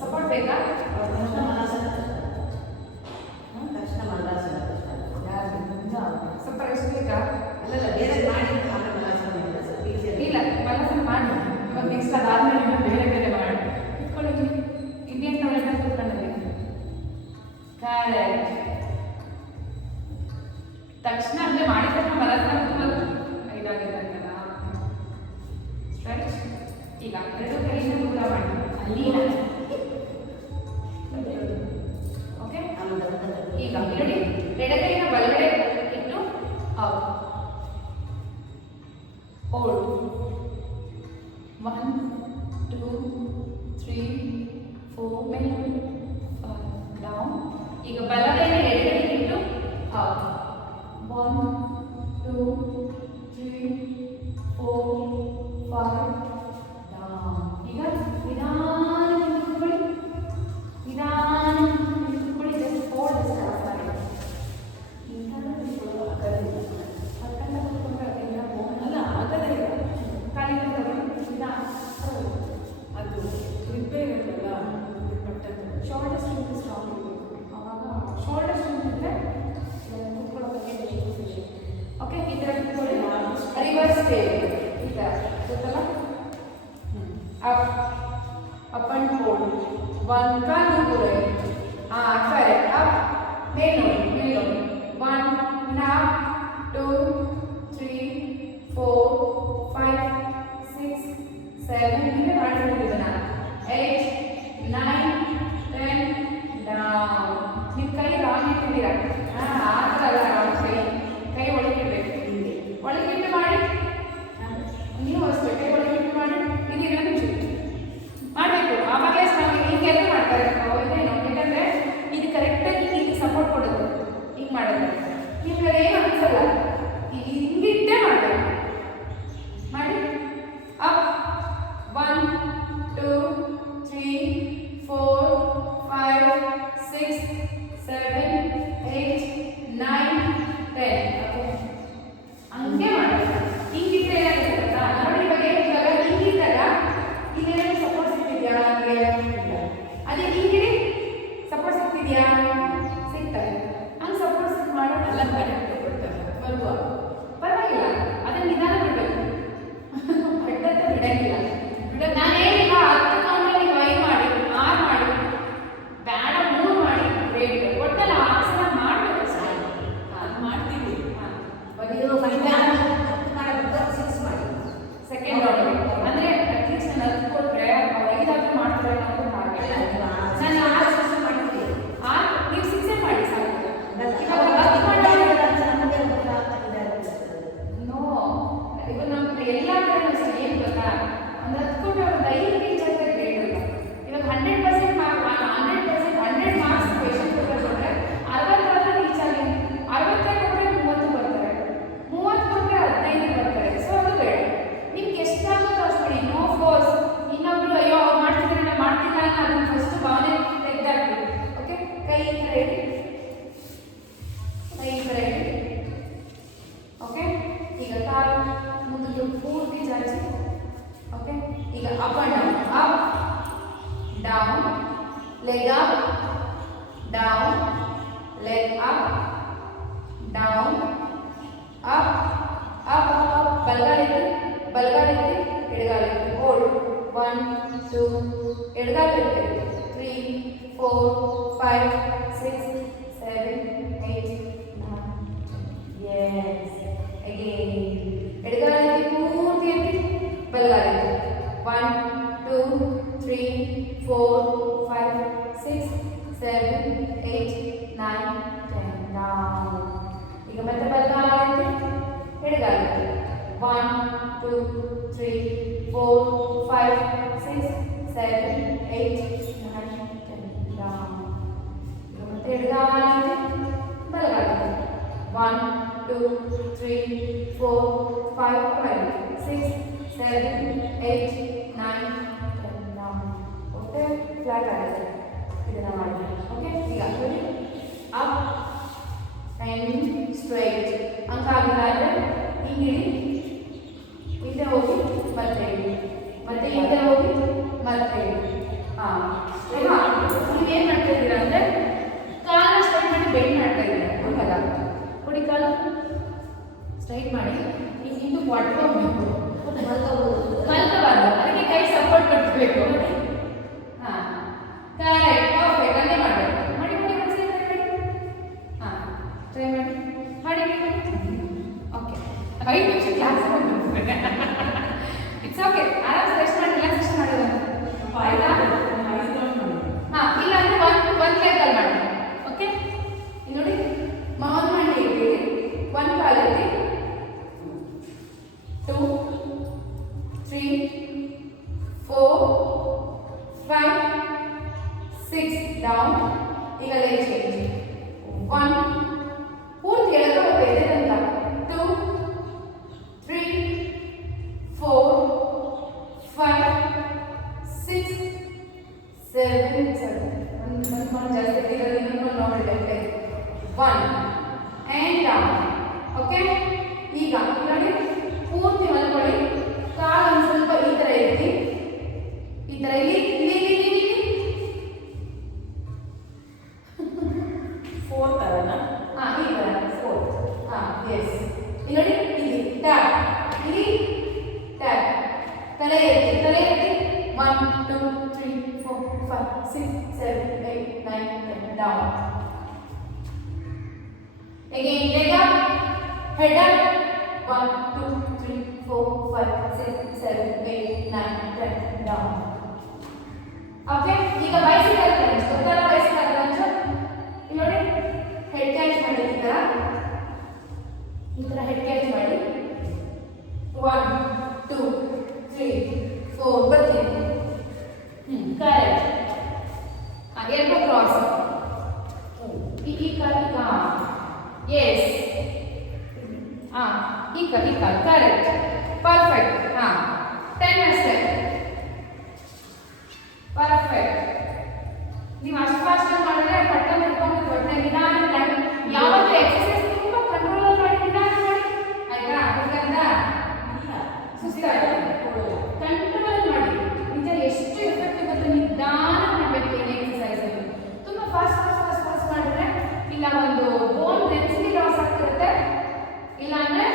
ಸಪೋರ್ಟ್ ಬೇಕಾ? ಸ್ವಲ್ಪ ರೆಸ್ಟ್ ಬೇಕಾ? ಇಲ್ಲ, ಮನಸ್ಸನ್ನು ಮಾಡಿ. ಇವಾಗ ನೆಕ್ಸ್ಟ್ ಅದಾದ್ಮೇಲೆ ಬೇರೆ ಬೇರೆ ಮಾಡಿ ಇಟ್ಕೊಳ್ಳಿ. ಇಂಡಿಯನ್ ಟೊಮೆಟೊ ಕೂತ್ಕೊಂಡಿದ್ದೀವಿ. ಕರೆಕ್ಟ್. ತಕ್ಷಣ ಅಂದರೆ ಮಾಡಿದ ತಕ್ಷಣ ಮನಸ್ಸನ್ನು ಇದಾಗಿದೆ ಅಂತಲ್ಲ. ಸ್ಟ್ರೆಚ್. ಈಗ ಎರಡು ಕೈಯಿಂದ ದೂರ ಮಾಡಿ. ಅಲ್ಲಿ ಓಕೆ. ಈಗ ನೋಡಿ, ಎಡಗೈನ ಬಲಗಡೆ ಇಟ್ಟು ಅಪ್, ಹೋಲ್ಡ್. 1 2 3 4 ಮೇಲೆ ಡೌನ್. ಈಗ ಬಲಗೈನ ಎಡಗಡೆ ಇಟ್ಟು up. 1 up up up up ಬಲಗಾಲ ಎತ್ತಿ ಎಡಗಾಲ ಎತ್ತಿ ಹೋಲ್ಡ್ 1 2 ಎಡಗಾಲ ಎತ್ತಿ 3 4 5 6 7 8 9 yes again ಎಡಗಾಲ ಎತ್ತಿ ಪೂರ್ತಿ ಎತ್ತಿ ಬಲಗಾಲ ಎತ್ತಿ 1 2 3 4 5 6 7 8 9 10 down ಈಗ ಮತ್ತೆ ಬಲಗಾಲ ಎತ್ತಿ ಎಡಗಾಲ ಎತ್ತಿ 1 2 3 4 5 6 7 8 9 10 down ಈಗ ಮತ್ತೆ ಎಡಗಾಲ ಎತ್ತಿ ಬಲಗಾಲ ಎತ್ತಿ 1 2 3 4 5 6 7 8 9 10 down ಓಕೆ ಫ್ಲಾಟ್ ಆಗುತ್ತೆ ಇದನ್ನ ಮಾಡಿ ಓಕೆ ಈಗ ನೋಡಿ ಅಪ್ ಆ್ಯಂಡ್ ಸ್ಟ್ರೈಟ್ ಅಂಕ ಆಗಿಲ್ಲ ಅಂದರೆ ಹಿಂಗೆ ಹಿಂದೆ ಹೋಗಿ ಮತ್ತೆ ಇಡಿ ಮತ್ತೆ ಹಿಂದೆ ಹೋಗಿ ಮತ್ತೆ ಇಡಿ ಹಾಂ ನೀವು ಏನು ಮಾಡ್ತಾ ಇದ್ದೀರಾ ಅಂದರೆ ಕಾಲನ್ನ ಸ್ಟ್ರೈಟ್ ಮಾಡಿ ಬೆಂಡ್ ಮಾಡ್ತಾ ಇದ್ದೀರಾ ಹಂಗಲ್ಲ ಕೊಡಿ ಕಾಲು ಸ್ಟ್ರೈಟ್ ಮಾಡಿ ಈಗ ಹಿಂದೆ ಕ್ವಾರ್ಟರ್ ಹೋಗಬೇಕು ಮಲ್ಕೋಬಾರ್ದು ಅದಕ್ಕೆ ಕೈ ಸಪೋರ್ಟ್ ಕೊಡ್ಬೇಕು ಹಾಂ ಕರೆಕ್ಟ್ ಪರ್ಫೆಕ್ಟ್ ಹಂಗೆ ಮಾಡಬೇಕು ಮಾಡಿ ಮಾಡಿ ಮಾಡಿ ಹಾಂ ಟ್ರೈ ಮಾಡಿ ಓಕೆ 5 ನಿಮಿಷ ಕ್ಲಾಸ್ ಇಟ್ಸ್ ಓಕೆ ಆರಾಮ್ ರೆಸ್ಟ್ ಮಾಡಿ ರಿಲ್ಯಾಕ್ಸೇಷನ್ ಮಾಡೋದು ಆಯ್ತಾ ಹಾಂ ಇಲ್ಲ ಅಂದರೆ ಒಂದು ಲೆಕ್ಕಲ್ಲಿ ಮಾಡಿ ಓಕೆ ಇಲ್ಲಿ ನೋಡಿ ಒಂದು ಮಂಡಿ ಇಟ್ಟಿರಿ ಒಂದು ಕಾಲಲ್ಲಿ 2 3 4 5 6 down ಈಗ ಲೆಗ್ ಚೇಂಜ್ 1 ಪೂರ್ತಿ ಎಳಕ ಹೋಗ್ತಾ ಇದೆ ಅಂತ 2 3 4 5 6 7 ಒಂದು ಜಾಸ್ತಿ ಇರೋದು ಇನ್ನೊಂದು ನೋಡಿ ಲೆಫ್ಟ್ 1 and down ಓಕೆ ಈಗ ನೋಡಿ ಪೂರ್ತಿ ಮಲ್ಕೊಳ್ಳಿ ಕಾಲು ಒಂದು ಸ್ವಲ್ಪ ಈ ಥರ ಎತ್ತಿ ಈ ಥರ ಇಲ್ಲಿ ಇಲ್ಲಿ ಇಲ್ಲಿ ಇಲ್ಲಿ 4 ಥರನಾ ಹಾಂ ಈ ಥರ 4 ಹಾಂ ಎಸ್ ಇಲ್ಲಿ ನೋಡಿ ಇಲ್ಲಿ ಟ್ಯಾಪ್ ಇಲ್ಲಿ ಟ್ಯಾಪ್ ತಲೆ ಎತ್ತಿ 1 2 3 4 5 6 7 8 9 10 down again leg up head up 1 2 3 4 5 6 7 8 9 10 down okay ಈಗ ಬೈಸಿಕಲ್ ಕ್ರಂಚ್ ಗೊತ್ತಲ್ಲ ಬೈಸಿಕಲ್ ಕ್ರಂಚ್ ನೋಡಿ ಹೆಡ್ ಕ್ಯಾಚ್ ಮಾಡಿ ಈ ಥರ ಹೆಡ್ ಕ್ಯಾಚ್ ಮಾಡಿ 1 2 3 4 ಬರ್ತೀನಿ ಕರೆಕ್ಟ್ ಎರಡು ಕ್ರಾಸ್ ಈ ಕಾಲು ಎಸ್ ಹಾಂ ಈ ಕಾಲು ಕರೆಕ್ಟ್ ಪರ್ಫೆಕ್ಟ್ ಹಾಂ 10 ಅಷ್ಟೇ ಪರ್ಫೆಕ್ಟ್ ನೀವು ಅಷ್ಟು ಫಾಸ್ಟ್ ಮಾಡಿದ್ರೆ ಪಟ್ಟಣ ಇಟ್ಕೊಂಡು ಒಟ್ಟೆ ನಿಧಾನ ಯಾವಾಗ ಎಕ್ಸಸೈಸ್ ತುಂಬ ಕಂಟ್ರೋಲ್ ಮಾಡಿ ನಿಧಾನ ಮಾಡಿ ಆಯ್ತಾ ಯಾಕಂದ ಸುಸ್ತಾಗುತ್ತೆ ಕಂಟ್ರೋಲ್ ಮಾಡಿ ನಿಜ ಎಷ್ಟು ಎಫೆಕ್ಟ್ ಗೊತ್ತು ನಿಧಾನ ಮಾಡಬೇಕು ಏನು ಎಕ್ಸಸೈಸ್ ತುಂಬ ಫಾಸ್ಟ್ ಮಾಡಿದ್ರೆ ಇಲ್ಲ ಒಂದು ಬೋನ್ ಡೆನ್ಸಿಟಿ ಲಾಸ್ ಆಗ್ತಿರುತ್ತೆ ಇಲ್ಲ ಅಂದರೆ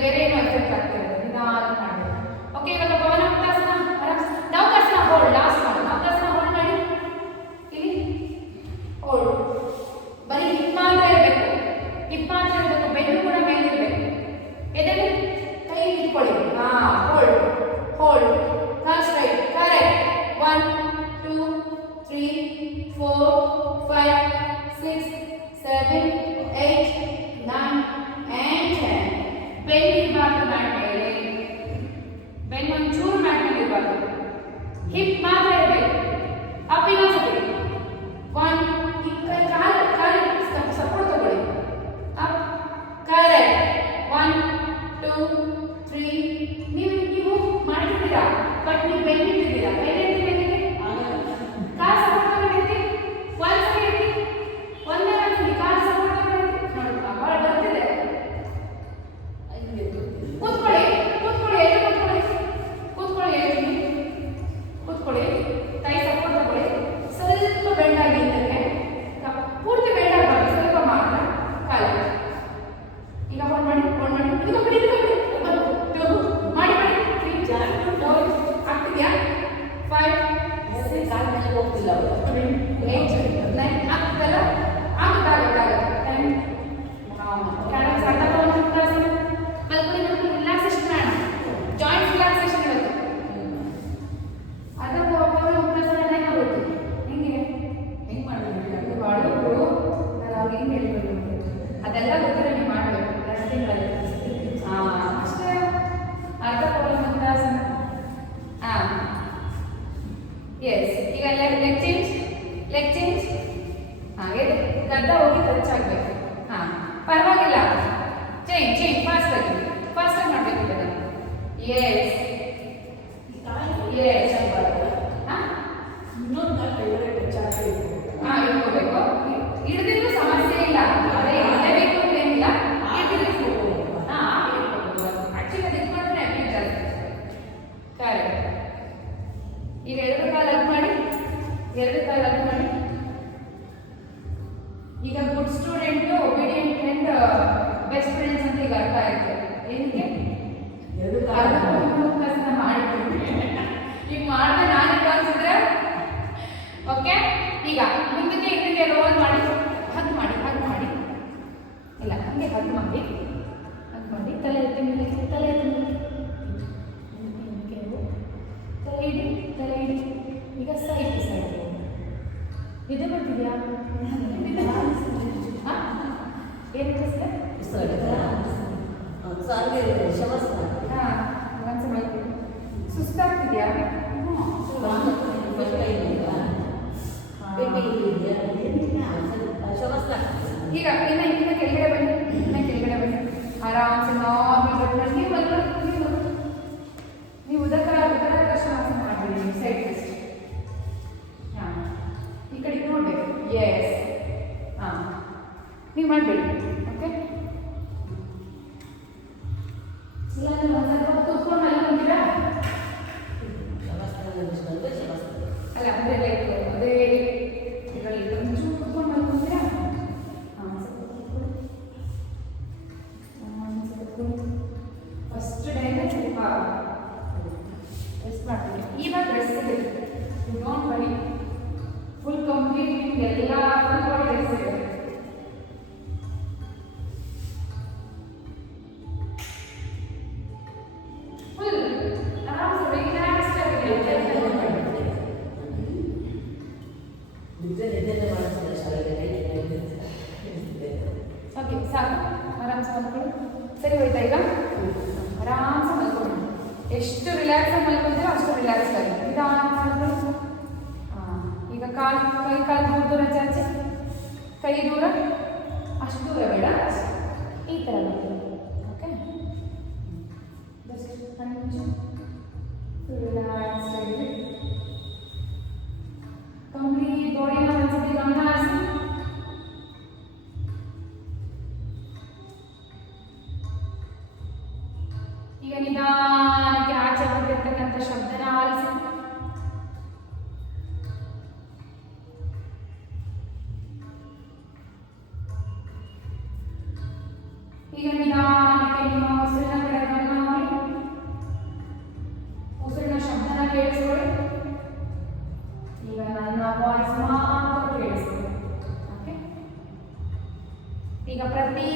ಬೇರೆ ಏನೋ ಎಫೆಕ್ಟ್ ಆಗ್ತಿರುತ್ತೆ ನಿಧಾನ ಮಾಡಬೇಕು ಓಕೆ ಇವಾಗ ಪವನಾಸನ ನೌಕಾಸನ ಹೋಲ್ಡ್ ಲಾಸ್ಟ್ ಮಾಡಿ ನೌಕಾಸನ ಹೋಲ್ಡ್ ಮಾಡಿ ಇಲ್ಲಿ ಹೋಲ್ಡ್ ಬರೀ ಹಿಪ್ ಮಾತ್ರ ಇರಬೇಕು ಬೆನ್ನು ಕೂಡ ಮೇಲೆ ಇರಬೇಕು ಎದೆಗೆ ಕೈ ಇಟ್ಕೊಳ್ಳಿ ಹಾಂ hold call straight correct 1 2 3 4 5 6 7 8 9 and 10 ಬೆನ್ನು ಇರಬಾರ್ದು ಮ್ಯಾಟ್ ಮೇಲೆ ಬೆನ್ನು ಒಂಚೂರು ಮ್ಯಾಟ್ ಮೇಲೆ ಇರಬಾರ್ದು ಹಿಪ್ ಮಾತ್ರ ಇರಬೇಕು ಅಪ್ ಇನ್ನೊಂದ್ಸತಿ 1 ಕಾಲು ಸಪೋರ್ಟ್ ತಗೊಳ್ಳಿ ಅಪ್ ಕರೆಕ್ಟ್ 1 2 3 ನೀವು ಮಾಡಿದ್ದೀರಾ ಬಟ್ ನೀವು ಬೆನ್ನಿಟ್ಟಿದ್ದೀರಾ ಬೆನ್ನಿಟ್ಟಿದ್ದೀರಿ ಕಾಲು ಸಪೋರ್ಟ್ ತಗೊಂಡಿರ್ತಿ ಒಂದ್ಸರಿ ಇರ್ತಿ ಒಂದೇ ಒಂದ್ಸರಿ ಕಾಲು ಸಪೋರ್ಟ್ ತಗೊಂಡಿರ್ತಿ ನೋಡಿ ಭಾಳ ಬರ್ತಿದೆ ಕೂತ್ಕೊಳ್ಳಿ ಕೂತ್ಕೊಳ್ಳಿ ಕೈ ಸಪೋರ್ಟ್ ತಗೊಳ್ಳಿ ಸ್ವಲ್ಪ ಬೆಂಡ್ ಆಗಿ ಇದಕ್ಕೆ ಬಗ್ಗೆ ಹೇಳ್ಬೋದು. ಅದೆಲ್ಲ ಗೊತ್ತಿರೋ ನೀವು ಮಾಡಬೇಕು 2 ತಿಂಗಳಲ್ಲಿ. ಅಷ್ಟೇ. ಅರ್ಧ ಪೂರ್ವಮಂತ್ರಾಸನ. ಎಸ್. ಈಗ ಲೆಗ್ ಚೇಂಜ್. ಹಾಗೆ ಗದ್ದ ಹೋಗಿ ಟಚ್ ಆಗಬೇಕು. ಪರವಾಗಿಲ್ಲ. ಚೇಂಜ್ ಫಾಸ್ಟಾಗಿ ಮಾಡಬೇಕು ಇದನ್ನು. ಎಸ್. ಇನ್ನೊಂದು ಕಾಲ ಕೈವರೆ ಟಚ್ ಆಗಬೇಕು. ಇಟ್ಕೋಬೇಕು. ಹಿಡಿದಿದ್ದು ಸಮಸ್ಯೆ ಇಲ್ಲ. ಅದೇ ಇಡಬೇಕು ಅಂತ ಏನಿಲ್ಲ. ಆಕ್ಚುಲಿ ಅದು ಇಟ್ಕೊಂಡ್ರೆ ಅಡ್ಮಿಟ್ ಆಗುತ್ತೆ. ಕರೆಕ್ಟ್. ಈಗ 2 ಕಾಲು ಹಗ್ ಮಾಡಿ. ಈಗ good student, obedient friend, best friends ಅಂತ ಈಗ ಅರ್ಥ ಆಯ್ತು. ಏನಕ್ಕೆ 2 ಕಾಲ ಮಾಡಿದ್ವಿ. ಈಗ ಮಾಡಿದ್ರೆ ನಾನು ಕಳಿಸಿದ್ರೆ ಓಕೆ. ಈಗ ಮುಂದಕ್ಕೆ ರೋಲ್ ಮಾಡಿ ಹಗ್ ಮಾಡಿ ಇಲ್ಲ ಹಂಗೆ ಹಗ್ ಮಾಡಿ ತಲೆ ಎತ್ತಿ ಮೇಲೆ ತಲೆ ಇಡಿ. ಈಗ ಸೈಡ್ ಇದು ಬರ್ತಿದ್ಯಾ? ಏನು ಸುಸ್ತಾಗ್ತಿದ್ಯಾ? ಈಗ ಇನ್ನ ಕೆಳಗಡೆ ಬನ್ನಿ. ಆರಾಮ್ಸೆ ನಾರ್ಮಲ್ ನೀವು ಉದಕಾಶನಾಸನ ಮಾಡಬೇಡಿ. Side test. ಈ ಕಡೆ ನೋಡ್ಬೇಕು. ಎಸ್. ನೀವು ಮಾಡಬೇಡಿ. ಓಕೆ. ಇಲ್ಲ ಸ್ವಲ್ಪ ಕೂತ್ಕೊಂಡು ಮಲ್ಕೊಂತೀರಾ? ಅಲ್ಲ ಅಂದರೆ ಲೈಕ್ ಅದೇ ಇದರಲ್ಲಿ ಒಂಚೂರು ಕೂತ್ಕೊಂಡು ಮಲ್ಕೊಂತೀರಾ? ಫಸ್ಟ್ ಡೇನೇ ಸ್ವಲ್ಪ ರೆಸ್ಟ್ ಮಾಡ್ತೀವಿ. ಇವಾಗ ರೆಸ್ಟ್ ಇದೆ. Don't worry. ಫುಲ್ ಕಂಪ್ಲೀಟ್ ಎಲ್ಲ ಫುಲ್ ಬಾಡಿ ರೆಸ್ಟ್ ಇದೆ. ಫುಲ್ ಆರಾಮ್ಸೆ ರಿಲ್ಯಾಕ್ಸ್ ಆಗಿದೆ. ಓಕೆ ಸಾಕು. ಆರಾಮ್ಸೆ ಮಲ್ಕೊಳ್ಳಿ. ಸರಿ ಹೋಯ್ತಾ? ಈಗ ಆರಾಮ್ಸೆ ಮಲ್ಕೊಳ್ಳಿ. ಎಷ್ಟು ರಿಲ್ಯಾಕ್ಸ್ ಆಗಿ ಮಲ್ಕೊಳ್ತೀರೋ ಅಷ್ಟು ರಿಲ್ಯಾಕ್ಸ್ ಆಗಿ ನಿಧಾನ ಮಲ್ಕೊಳ್ಳಿ. ಈಗ ಕೈ ಕಾಲು ದೂರ ಚಾಚಿ. ಕೈ ದೂರ, ಅಷ್ಟು ದೂರ ಬೇಡ. ಈ ಥರ ಓಕೆ. ರಿಲ್ಯಾಕ್ಸ್ ಆಗಿ ಕಂಪ್ಲೀಟ್ ಬಾಡಿನ ಒಂದ್ಸತಿ ಗಮನ ಹರಿಸಿ. ಈಗ ನಿಧಾನಕ್ಕೆ ಆಚೆ ಬರ್ತಿರ್ತಕ್ಕಂಥ ಶಬ್ದನ ಆಲಿಸಿ. ಈಗ ನಿಧಾನಕ್ಕೆ ನಿಮ್ಮ ಉಸಿರಿನ ಕಡೆ ಗಮನ ಮಾಡಿ. ಉಸಿರಿನ ಶಬ್ದನ ಕೇಳಿಸ್ಕೊಳ್ಳಿ. ಈಗ ನನ್ನ ವಾಯ್ಸ್ ಮಾತ್ರ ಕೇಳಿಸ್ಕೊಳ್ಳಿ. ಓಕೆ. ಈಗ ಪ್ರತಿ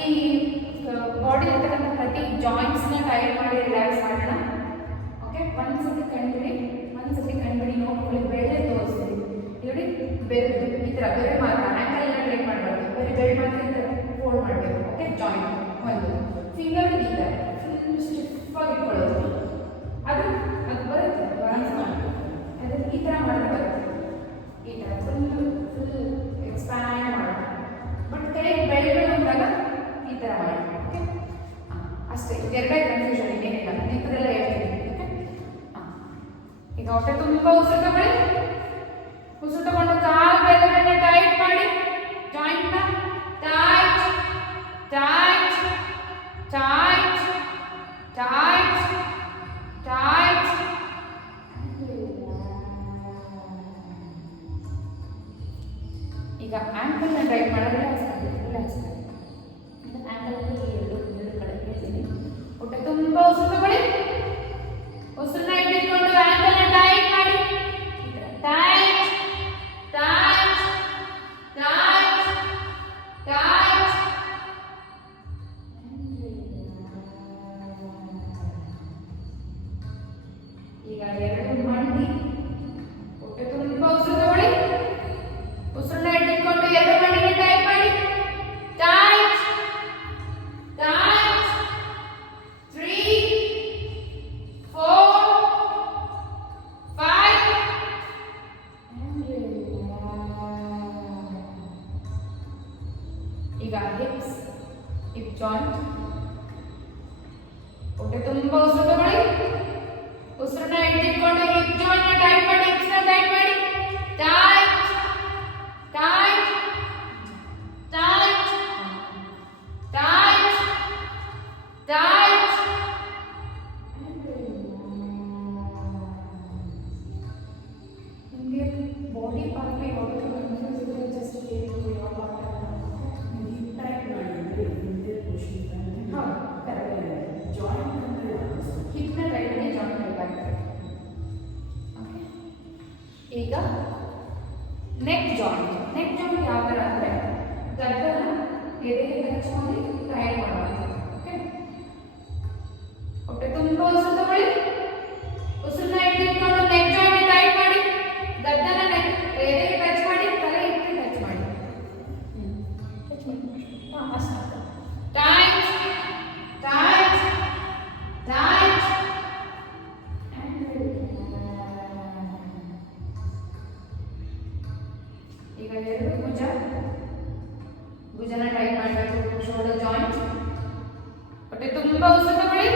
ಬಾಡಿ ಇರ್ತಕ್ಕಂಥ ಪ್ರತಿ ಜಾಯಿಂಟ್ಸ್ನ ಟೈಟ್ ಮಾಡಿ ರಿಲ್ಯಾಕ್ಸ್ ಮಾಡೋಣ. ಓಕೆ. ಒಂದ್ಸತಿ ಕಣ್ಬಿಡಿ ನೋಡ್ಕೊಳ್ಳಿ. ಬೆರಳೆ ತೋರಿಸ್ತೀವಿ. ನೋಡಿ ಬೆರಳು ಈ ಥರ ಬೆರಳು ಮಾತ್ರ ಆ್ಯಂಕಲ್ ಎಲ್ಲ ಟ್ರೈ ಮಾಡಬಾರ್ದು. ಬರೀ ಬೆರಳು ಮಾತ್ರ ಈ ಥರ ಫೋಲ್ಡ್ ಮಾಡಬೇಕು. ಓಕೆ. ಜಾಯಿಂಟ್ ಒಂದು ಫಿಂಗರ್ ಈ ಥರ ಫುಲ್ ಸ್ಟಿಫಾಗಿ ಇಟ್ಕೊಳ್ಳೋದು. ಅದು ಬರುತ್ತೆ. ಬ್ಯಾಲೆನ್ಸ್ ಮಾಡಬೇಕು. ಅದನ್ನು ಈ ಥರ ಮಾಡಿದ್ರೆ ಬರುತ್ತೆ. ಈ ಥರ ಫುಲ್ ಎಕ್ಸ್ಪ್ಯಾಂಡ್ ಮಾಡಿ. ಬಟ್ ಕೈ ಬೆರಳು ಅಂದಾಗ ಈ ಥರ ಮಾಡಿ. ಓಕೆ. ಅಷ್ಟೇ. ಎರಡೇ ಕನ್ಫ್ಯೂಷನ್, ಇನ್ನೇನಿಲ್ಲ. ನಿಮ್ಮದೆಲ್ಲ ಹೇಳ್ತೀನಿ. ಓಕೆ. ಈಗ ಹೊಟ್ಟೆ ತುಂಬ ಉಸಿರು ತಗೊಳ್ಳಿ. ಉಸಿರು ತಗೊಂಡು ಕಾಲು ಬೆರಳನ್ನ ಟೈಟ್ ಮಾಡಿ. ಜಾಯಿಂಟ್ನ tight tight tight tight tight. ಈಗ ಆ್ಯಂಕಲ್ನ ಟೈಟ್ ಮಾಡಿದ್ರೆ ರಿಲ್ಯಾಕ್ಸ್ ಮಾಡಿ. ಆ್ಯಂಕಲಲ್ಲಿ ಎರಡು ಕಡೆ ಹೇಳ್ತೀನಿ. ಹೊಟ್ಟೆ ತುಂಬ ಉಸಿರು ತಗೊಳ್ಳಿ. ಉಸಿರನ್ನ ಇಟ್ಕೊಂಡು ಆ್ಯಂಕಲ್ನ ಟೈಟ್ ಮಾಡಿ. Tight tight tight hips, hip joint. ಹೊಟ್ಟೆ ತುಂಬಾ ಉಸಿರು ತಗೊಳ್ಳಿ. ಉಸಿರನ್ನ ಹಿಡಿದಿಟ್ಕೊಂಡು ಹಿಪ್ ಜಾಯಿಂಟ್ ನ ಟೈಟ್ ಮಾಡಿ, ಹಿಪ್ಸ್ ನ ಟೈಟ್ ಮಾಡಿ. Tight tight tight tight tight. ನಿಮಗೆ ಬಾಡಿ ಪಾರ್ಟ್ ಯಾವುದು ಕನ್ಫ್ಯೂಸ್ ಇದ್ರೆ ಜಸ್ಟ್ ಕೇಳಿ ಯಾವ ಪಾರ್ಟ್ ಹಿಪ್ ಟೈಟ್ ಮಾಡಿದ್ರೆ ಹಿಂದೆ ಪುಷಿಂಗ್ ಹೌದು ಕರೆಕ್ಟ್. ಜಾಯಿಂಟ್ ಅಂದರೆ ಹಿಪ್ನ ಟೈಟ್ ಮಾಡಿ ಜಾಯಿಂಟ್ ಟೈಟ್ ಆಗ್ತದೆ. ಓಕೆ, ಈಗ ನೆಕ್ ಜಾಯಿಂಟ್. ನೆಕ್ ಜಾಯಿಂಟ್ ಯಾವ ಥರ ಅಂದರೆ ಗಡ್ಡನ ಎದೆಗೆ ಟಚ್ ಮಾಡಿ ಟೈಟ್ ಮಾಡೋದು. ಓಕೆ, ಹೊಟ್ಟೆ ತುಂಬ ಉಸಿರು ತಗೊಳ್ಳಿ. ಉಸಿರನ್ನ ಹಿಡಿದಿಟ್ಕೊಂಡು ನೆಕ್ ಜಾಯಿಂಟ್ ಟೈಟ್ ಮಾಡಿ. ಗಡ್ಡನ ನೆಕ್ ಎದೆಗೆ ಟಚ್ ಮಾಡಿ, ತಲೆ ಹಿಪ್ಗೆ ಟಚ್ ಮಾಡಿ. ಟಚ್ ಮಾಡಿ. ಹಾಂ, ಅಷ್ಟು. Tight tight tight. ಈಗ ಎರಡು ಭುಜನ ಟೈಟ್ ಮಾಡಬೇಕು. Shoulder joint. ಹೊಟ್ಟೆ ತುಂಬಾ ಉಸಿರು ತಗೊಳ್ಳಿ.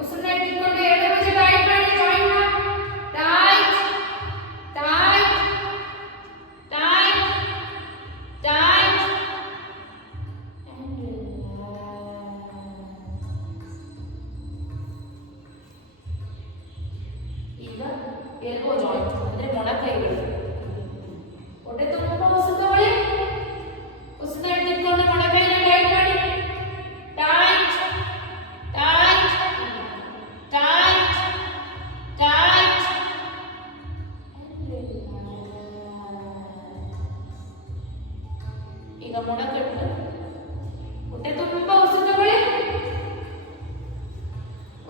ಉಸಿರನ್ನ ಇಟ್ಕೊಂಡು ಎರಡು ಭುಜ ಟೈಟ್ ಮಾಡಿ. Joint tight tight tight tight. ಈಗ ಎಲ್ಬೋ ಜಾಯಿಂಟ್ ಅಂದ್ರೆ ಮೊಣಕೈಗಳು. ಹೊಟ್ಟೆ ತುಂಬಾ ಉಸಿರು ತಗೊಳ್ಳಿ. ಉಸಿರನ್ನ ಹಿಡಿದಿಟ್ಕೊಂಡು ಮೊಣಕೈನ ಟೈಟ್ ಮಾಡಿ. Tight tight tight tight. ಈಗ ಮೊಣಕಟ್ಟು. ಹೊಟ್ಟೆ ತುಂಬಾ ಉಸಿರು ತಗೊಳ್ಳಿ.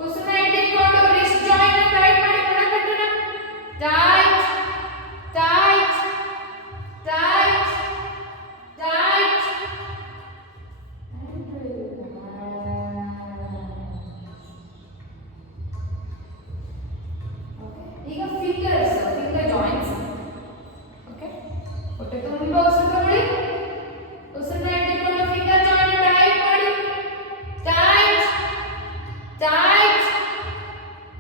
ಉಸಿರನ್ನ ಹಿಡಿದಿಟ್ಕೊಂಡು ರಿಸ್ಟ್ ಜಾಯಿಂಟ್ ಟೈಟ್ ಮಾಡಿ. ಮೊಣಕಟ್ಟನ್ನ ಟೈಟ್ ಟೈಟ್ ಟೈಟ್ ಟೈಟ್. ಈಗ ಫಿಂಗರ್ ಜಾಯಿಂಟ್ಸ್. ಓಕೆ, ಹೊಟ್ಟೆ ತುಂಬಾ ಉಸಿರು ತಗೊಳ್ಳಿ. ಉಸಿರನ್ನ ಹಿಡಿದುಕೊಂಡು ಫಿಂಗರ್ ಜಾಯಿಂಟ್ ಟೈಟ್ ಮಾಡಿ. Tight tight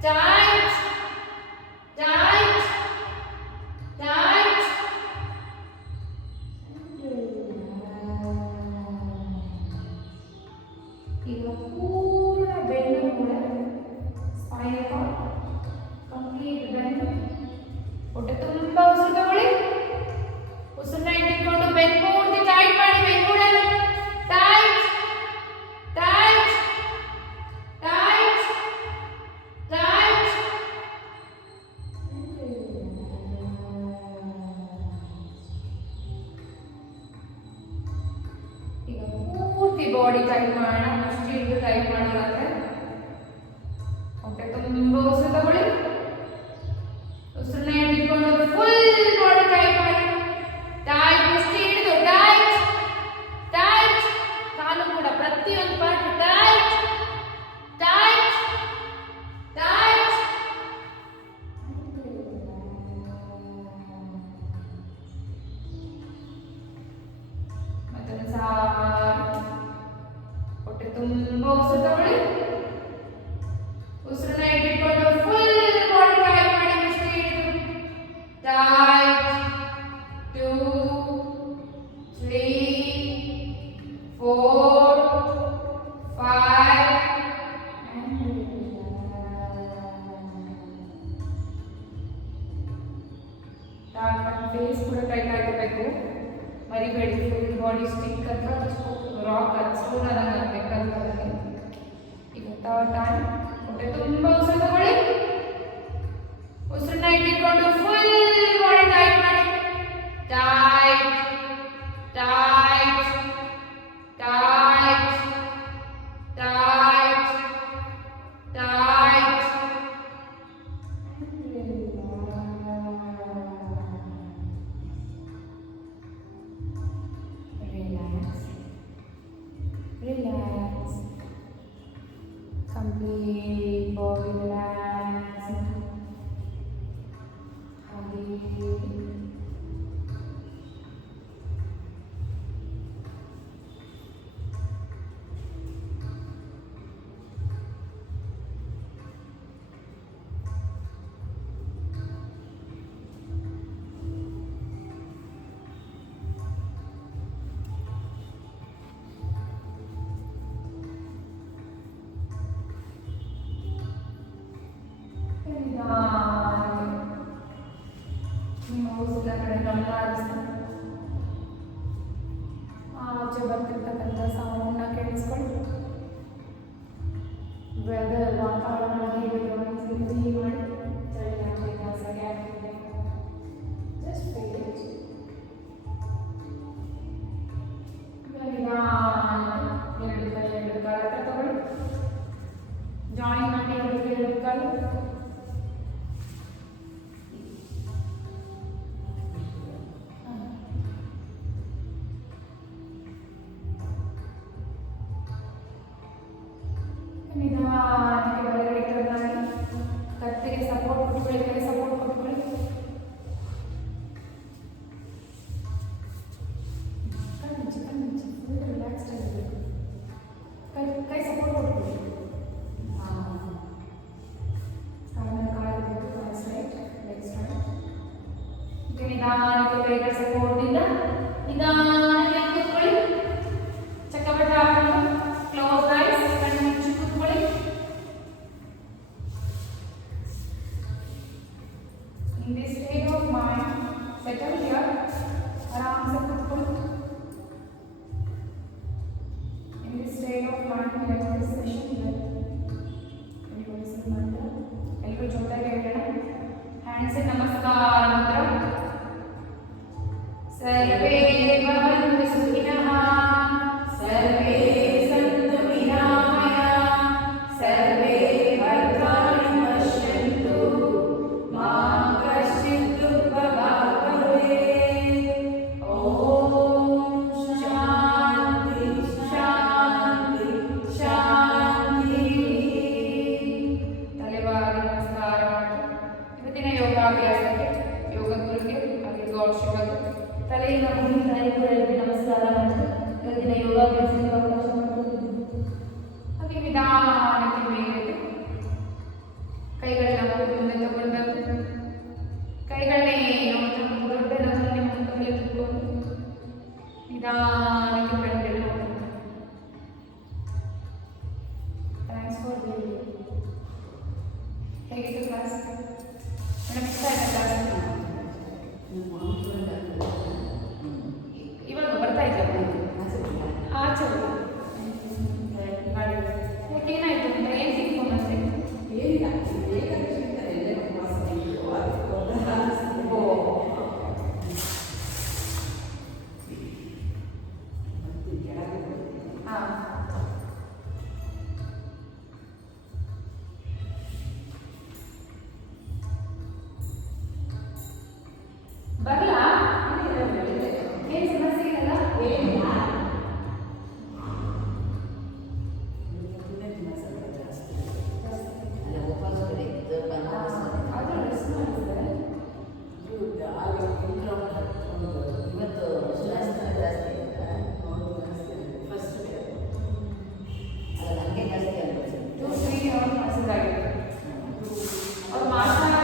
tight tight tight. ಈಗ ಪೂರ್ಣ ಬೆನ್ನು ಕೂಡ ಸ್ಪೈನಲ್ ಕಾರ್ಡ್ ಕಂಪ್ಲೀಟ್ ಬೆನ್ನು. ಹೊಟ್ಟೆ ತುಂಬಾ ಉಸಿರು ತಗೊಳ್ಳಿ. ಉಸಿರನ್ನ ಹಿಡಿದುಕೊಂಡು ಬೆನ್ನು ಪೂರ್ತಿ ಟೈಟ್ ಮಾಡಿ. ಬೆನ್ನು ಕೂಡ ಟೈಟ್ ಟೈಟ್ ಟೈಟ್ ಟೈಟ್. ಈಗ ಪೂರ್ತಿ ಬಾಡಿ ಟೈಟ್ ಮಾಡೋಣ. ಅಷ್ಟು ಟೈಟ್ ಮಾಡೋದಂತೆ. ಹೊಟ್ಟೆ ತುಂಬ ಉಸಿರು ತಗೊಳ್ಳಿ. ಉಸಿರನ್ನ ಹಿಡಿದುಕೊಂಡು ಫುಲ್ ಬಾಡಿ ಟೈಟ್ ಮಾಡಿ. ಟೈಟ್ ಮುಷ್ಟಿ ಹಿಡಿದು ಟೈಟ್ ಟೈಟ್. ಕಾಲು ಕೂಡ ಪ್ರತಿಯೊಂದು ಪಾರ್ಟ್ ಟೈಟ್ ಟೈಟ್ ಟೈಟ್. ಮತ್ತೊಂದು ಸಾರಿ. ಹೊಟ್ಟೆ ತುಂಬ ಉಸಿರು ತಗೊಳ್ಳಿ. ಉಸಿರನ್ನ ಹಿಡಿದುಕೊಂಡು ಫುಲ್ ಬಾಡಿ ಟೈಟ್ ಮಾಡಿ. ಮುಷ್ಟಿ ಹಿಡಿದು ಟೈಟ್. 2 3 4 5 ಫೇಸ್ ಕೂಡ ಟೈಟ್ ಆಗಿರಬೇಕು. ಮರಿಬೇಡಿ. ಫುಲ್ ಬಾಡಿ ಸ್ಟಿಕ್ ಅಥವಾ ರಾಕ್ ಸ್ಪೂನ್ ಆದಂಗೆ ಆಗಬೇಕು. ಈಗ ಥರ್ಡ್ ಟೈಮ್. ಹೊಟ್ಟೆ ತುಂಬ ಉಸಿರು ತಗೊಳ್ಳಿ. ಉಸಿರನ್ನ ಹಿಡಿದುಕೊಂಡು ಫುಲ್ ಬಾಡಿ ಟೈಟ್ ಮಾಡಿ. Tight tight tight tight tight. Relax relax. Complete body relax. ನಿಧಾನಕ್ಕೆ ಬಲಗಡೆ ಟರ್ನ್ ಆಗಿ ಕತ್ತಿಗೆ ಸಪೋರ್ಟ್ ಕೊಟ್ಕೊಳ್ಳಿ, ಕೈ ಸಪೋರ್ಟ್ ಕೊಟ್ಕೊಳ್ಳಿ. ಕಣ್ಣು ಫುಲ್ ರಿಲ್ಯಾಕ್ಸ್ಡ್ ಆಗಿರಬೇಕು. ಕೈ ಸಪೋರ್ಟ್ ಕೊಟ್ಕೊಳ್ಳಿ. ಆಮೇಲೆ ಕಾಲಿರಬೇಕು, ಕಾಲು ಸ್ಟ್ರೈಟ್, ಲೆಗ್ ಸ್ಟ್ರೈಟ್. ನಿಧಾನಕ್ಕೆ ಕೈಗಳ ಸಪೋರ್ಟಿಂದ ನಿಧಾನಕ್ಕೆ ಕೂತ್ಕೊಳ್ಳಿ. ಚಕ್ಕಪಟ್ಟ ಹಾಕೊಂಡು ಕ್ಲೋಸ್ ಐಸ್, ಕಣ್ಣು ಮುಚ್ಚಿ ಕೂತ್ಕೊಳ್ಳಿ. In this state of mind, settle here. आराम से ಕೂತ್ಕೊಳ್ಳಿ. In this state of mind, we have this session here. ಎಲ್ಲರೂ ಜೊತೆಗೆ ಹೇಳೋಣ. ಹ್ಯಾಂಡ್ಸ್ ನಮಸ್ಕಾರ ಮಂತ್ರ. ಸರ್ವೇ ಭವಂತು ಸುಖಿನಃ, ಸರ್ವೇ ಸಂತು ನಿರಾಮಯಾಃ, ಸರ್ವೇ ಭದ್ರಾಣಿ ಪಶ್ಯन्तು, ಮಾ ಕಶ್ಚಿತ್ ದುರ್ಭಗಾತ್ ಭವೇತ್. ಓಂ ಶಾಂತಿ ಶಾಂತಿ ಶಾಂತಿ. ತಲೆಬಾಗಿ ನಮಸ್ಕಾರ ಮಾಡಿ. ಇವತ್ತಿನ ಯೋಗಾಭ್ಯಾಸಕ್ಕೆ ಯೋಗ ಗುರುಗೆ ಹಾಗೆ ಗೌಡ್ ಶಿವಗೆ ತಲೆಯಿಂದ ಭೂಮಿ ತಾಯಿಗಳಿಗೆ ನಮಸ್ಕಾರ ಮಾಡಿ ಇವತ್ತಿನ ಯೋಗಾಭ್ಯಾಸಕ್ಕೆ ಅವಕಾಶ ಮಾಡಿಕೊಟ್ಟಿದ್ದೀನಿ. ಹಾಗೆ ನಿಧಾನಕ್ಕೆ ಮೇಲೆ ಕೈಗಳನ್ನ ಮುಂದೆ ತಗೊಂಡು ಕೈಗಳನ್ನೇ ನಮ್ಮ ದೊಡ್ಡ ನಗರನ್ನೇ ಮುಂದೆ ಮೇಲೆ ತಗೊಂಡು ನಿಧಾನಕ್ಕೆ ಕಣ್ಗಳು ಹೋಗುತ್ತೆ. Thanks for being. ಹೇಗಿತ್ತು ಕ್ಲಾಸ್ ಮೇಡಮ್? ಇಷ್ಟ ಆಯ್ತಾ ಕ್ಲಾಸ್? ಇವಾಗ ಬರ್ತಾ ಇದ್ದ ಆಚೆ ಮಾಡಿ ಯಾಕೆ ಏನಾಯ್ತು ಅಂತ ಏನು ತಿಳ್ಕೊಂಬಂತೆ? ಏನಿಲ್ಲ, ಬೇಗ ಸಿಗ್ತಾರೆ ಎಲ್ಲರೂ ಮಾಸ ಹಾಂ ಬರಲಾ? ಏನು ಸಮಸ್ಯೆ ಇರಲ್ಲ? ಏನಿಲ್ಲ. ಅದು ರೆಸ್ಟ್ ಮಾಡಿದ್ರೆ ಟು 3 ಅವರ್ ಮಾಡಿಸಿದಾಗಿದೆ. ಅವ್ರು ಮಾಡ್ತಾರೆ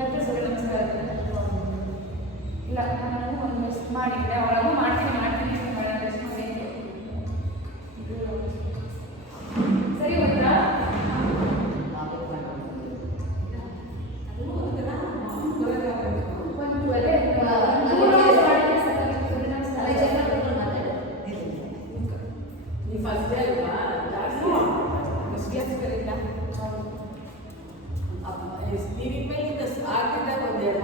ಇವತ್ತೇ ಸೂರ್ಯ ನಮಸ್ಕಾರ ಇಲ್ಲ, ನಾನು ಒಂದು ರೆಸ್ಟ್ ಮಾಡಿದ್ದೆ, ಅವಳನ್ನು ಮಾಡ್ತೀನಿ ರೆಸ್ಟ್ ಮಾಡಿ ಸರಿ ಹೋಯ್ತಾ? ನೀವಿದ್ಮೇಲೆ ಆಗ್ತಿದ್ದಾಗ ಒಂದೆರಡು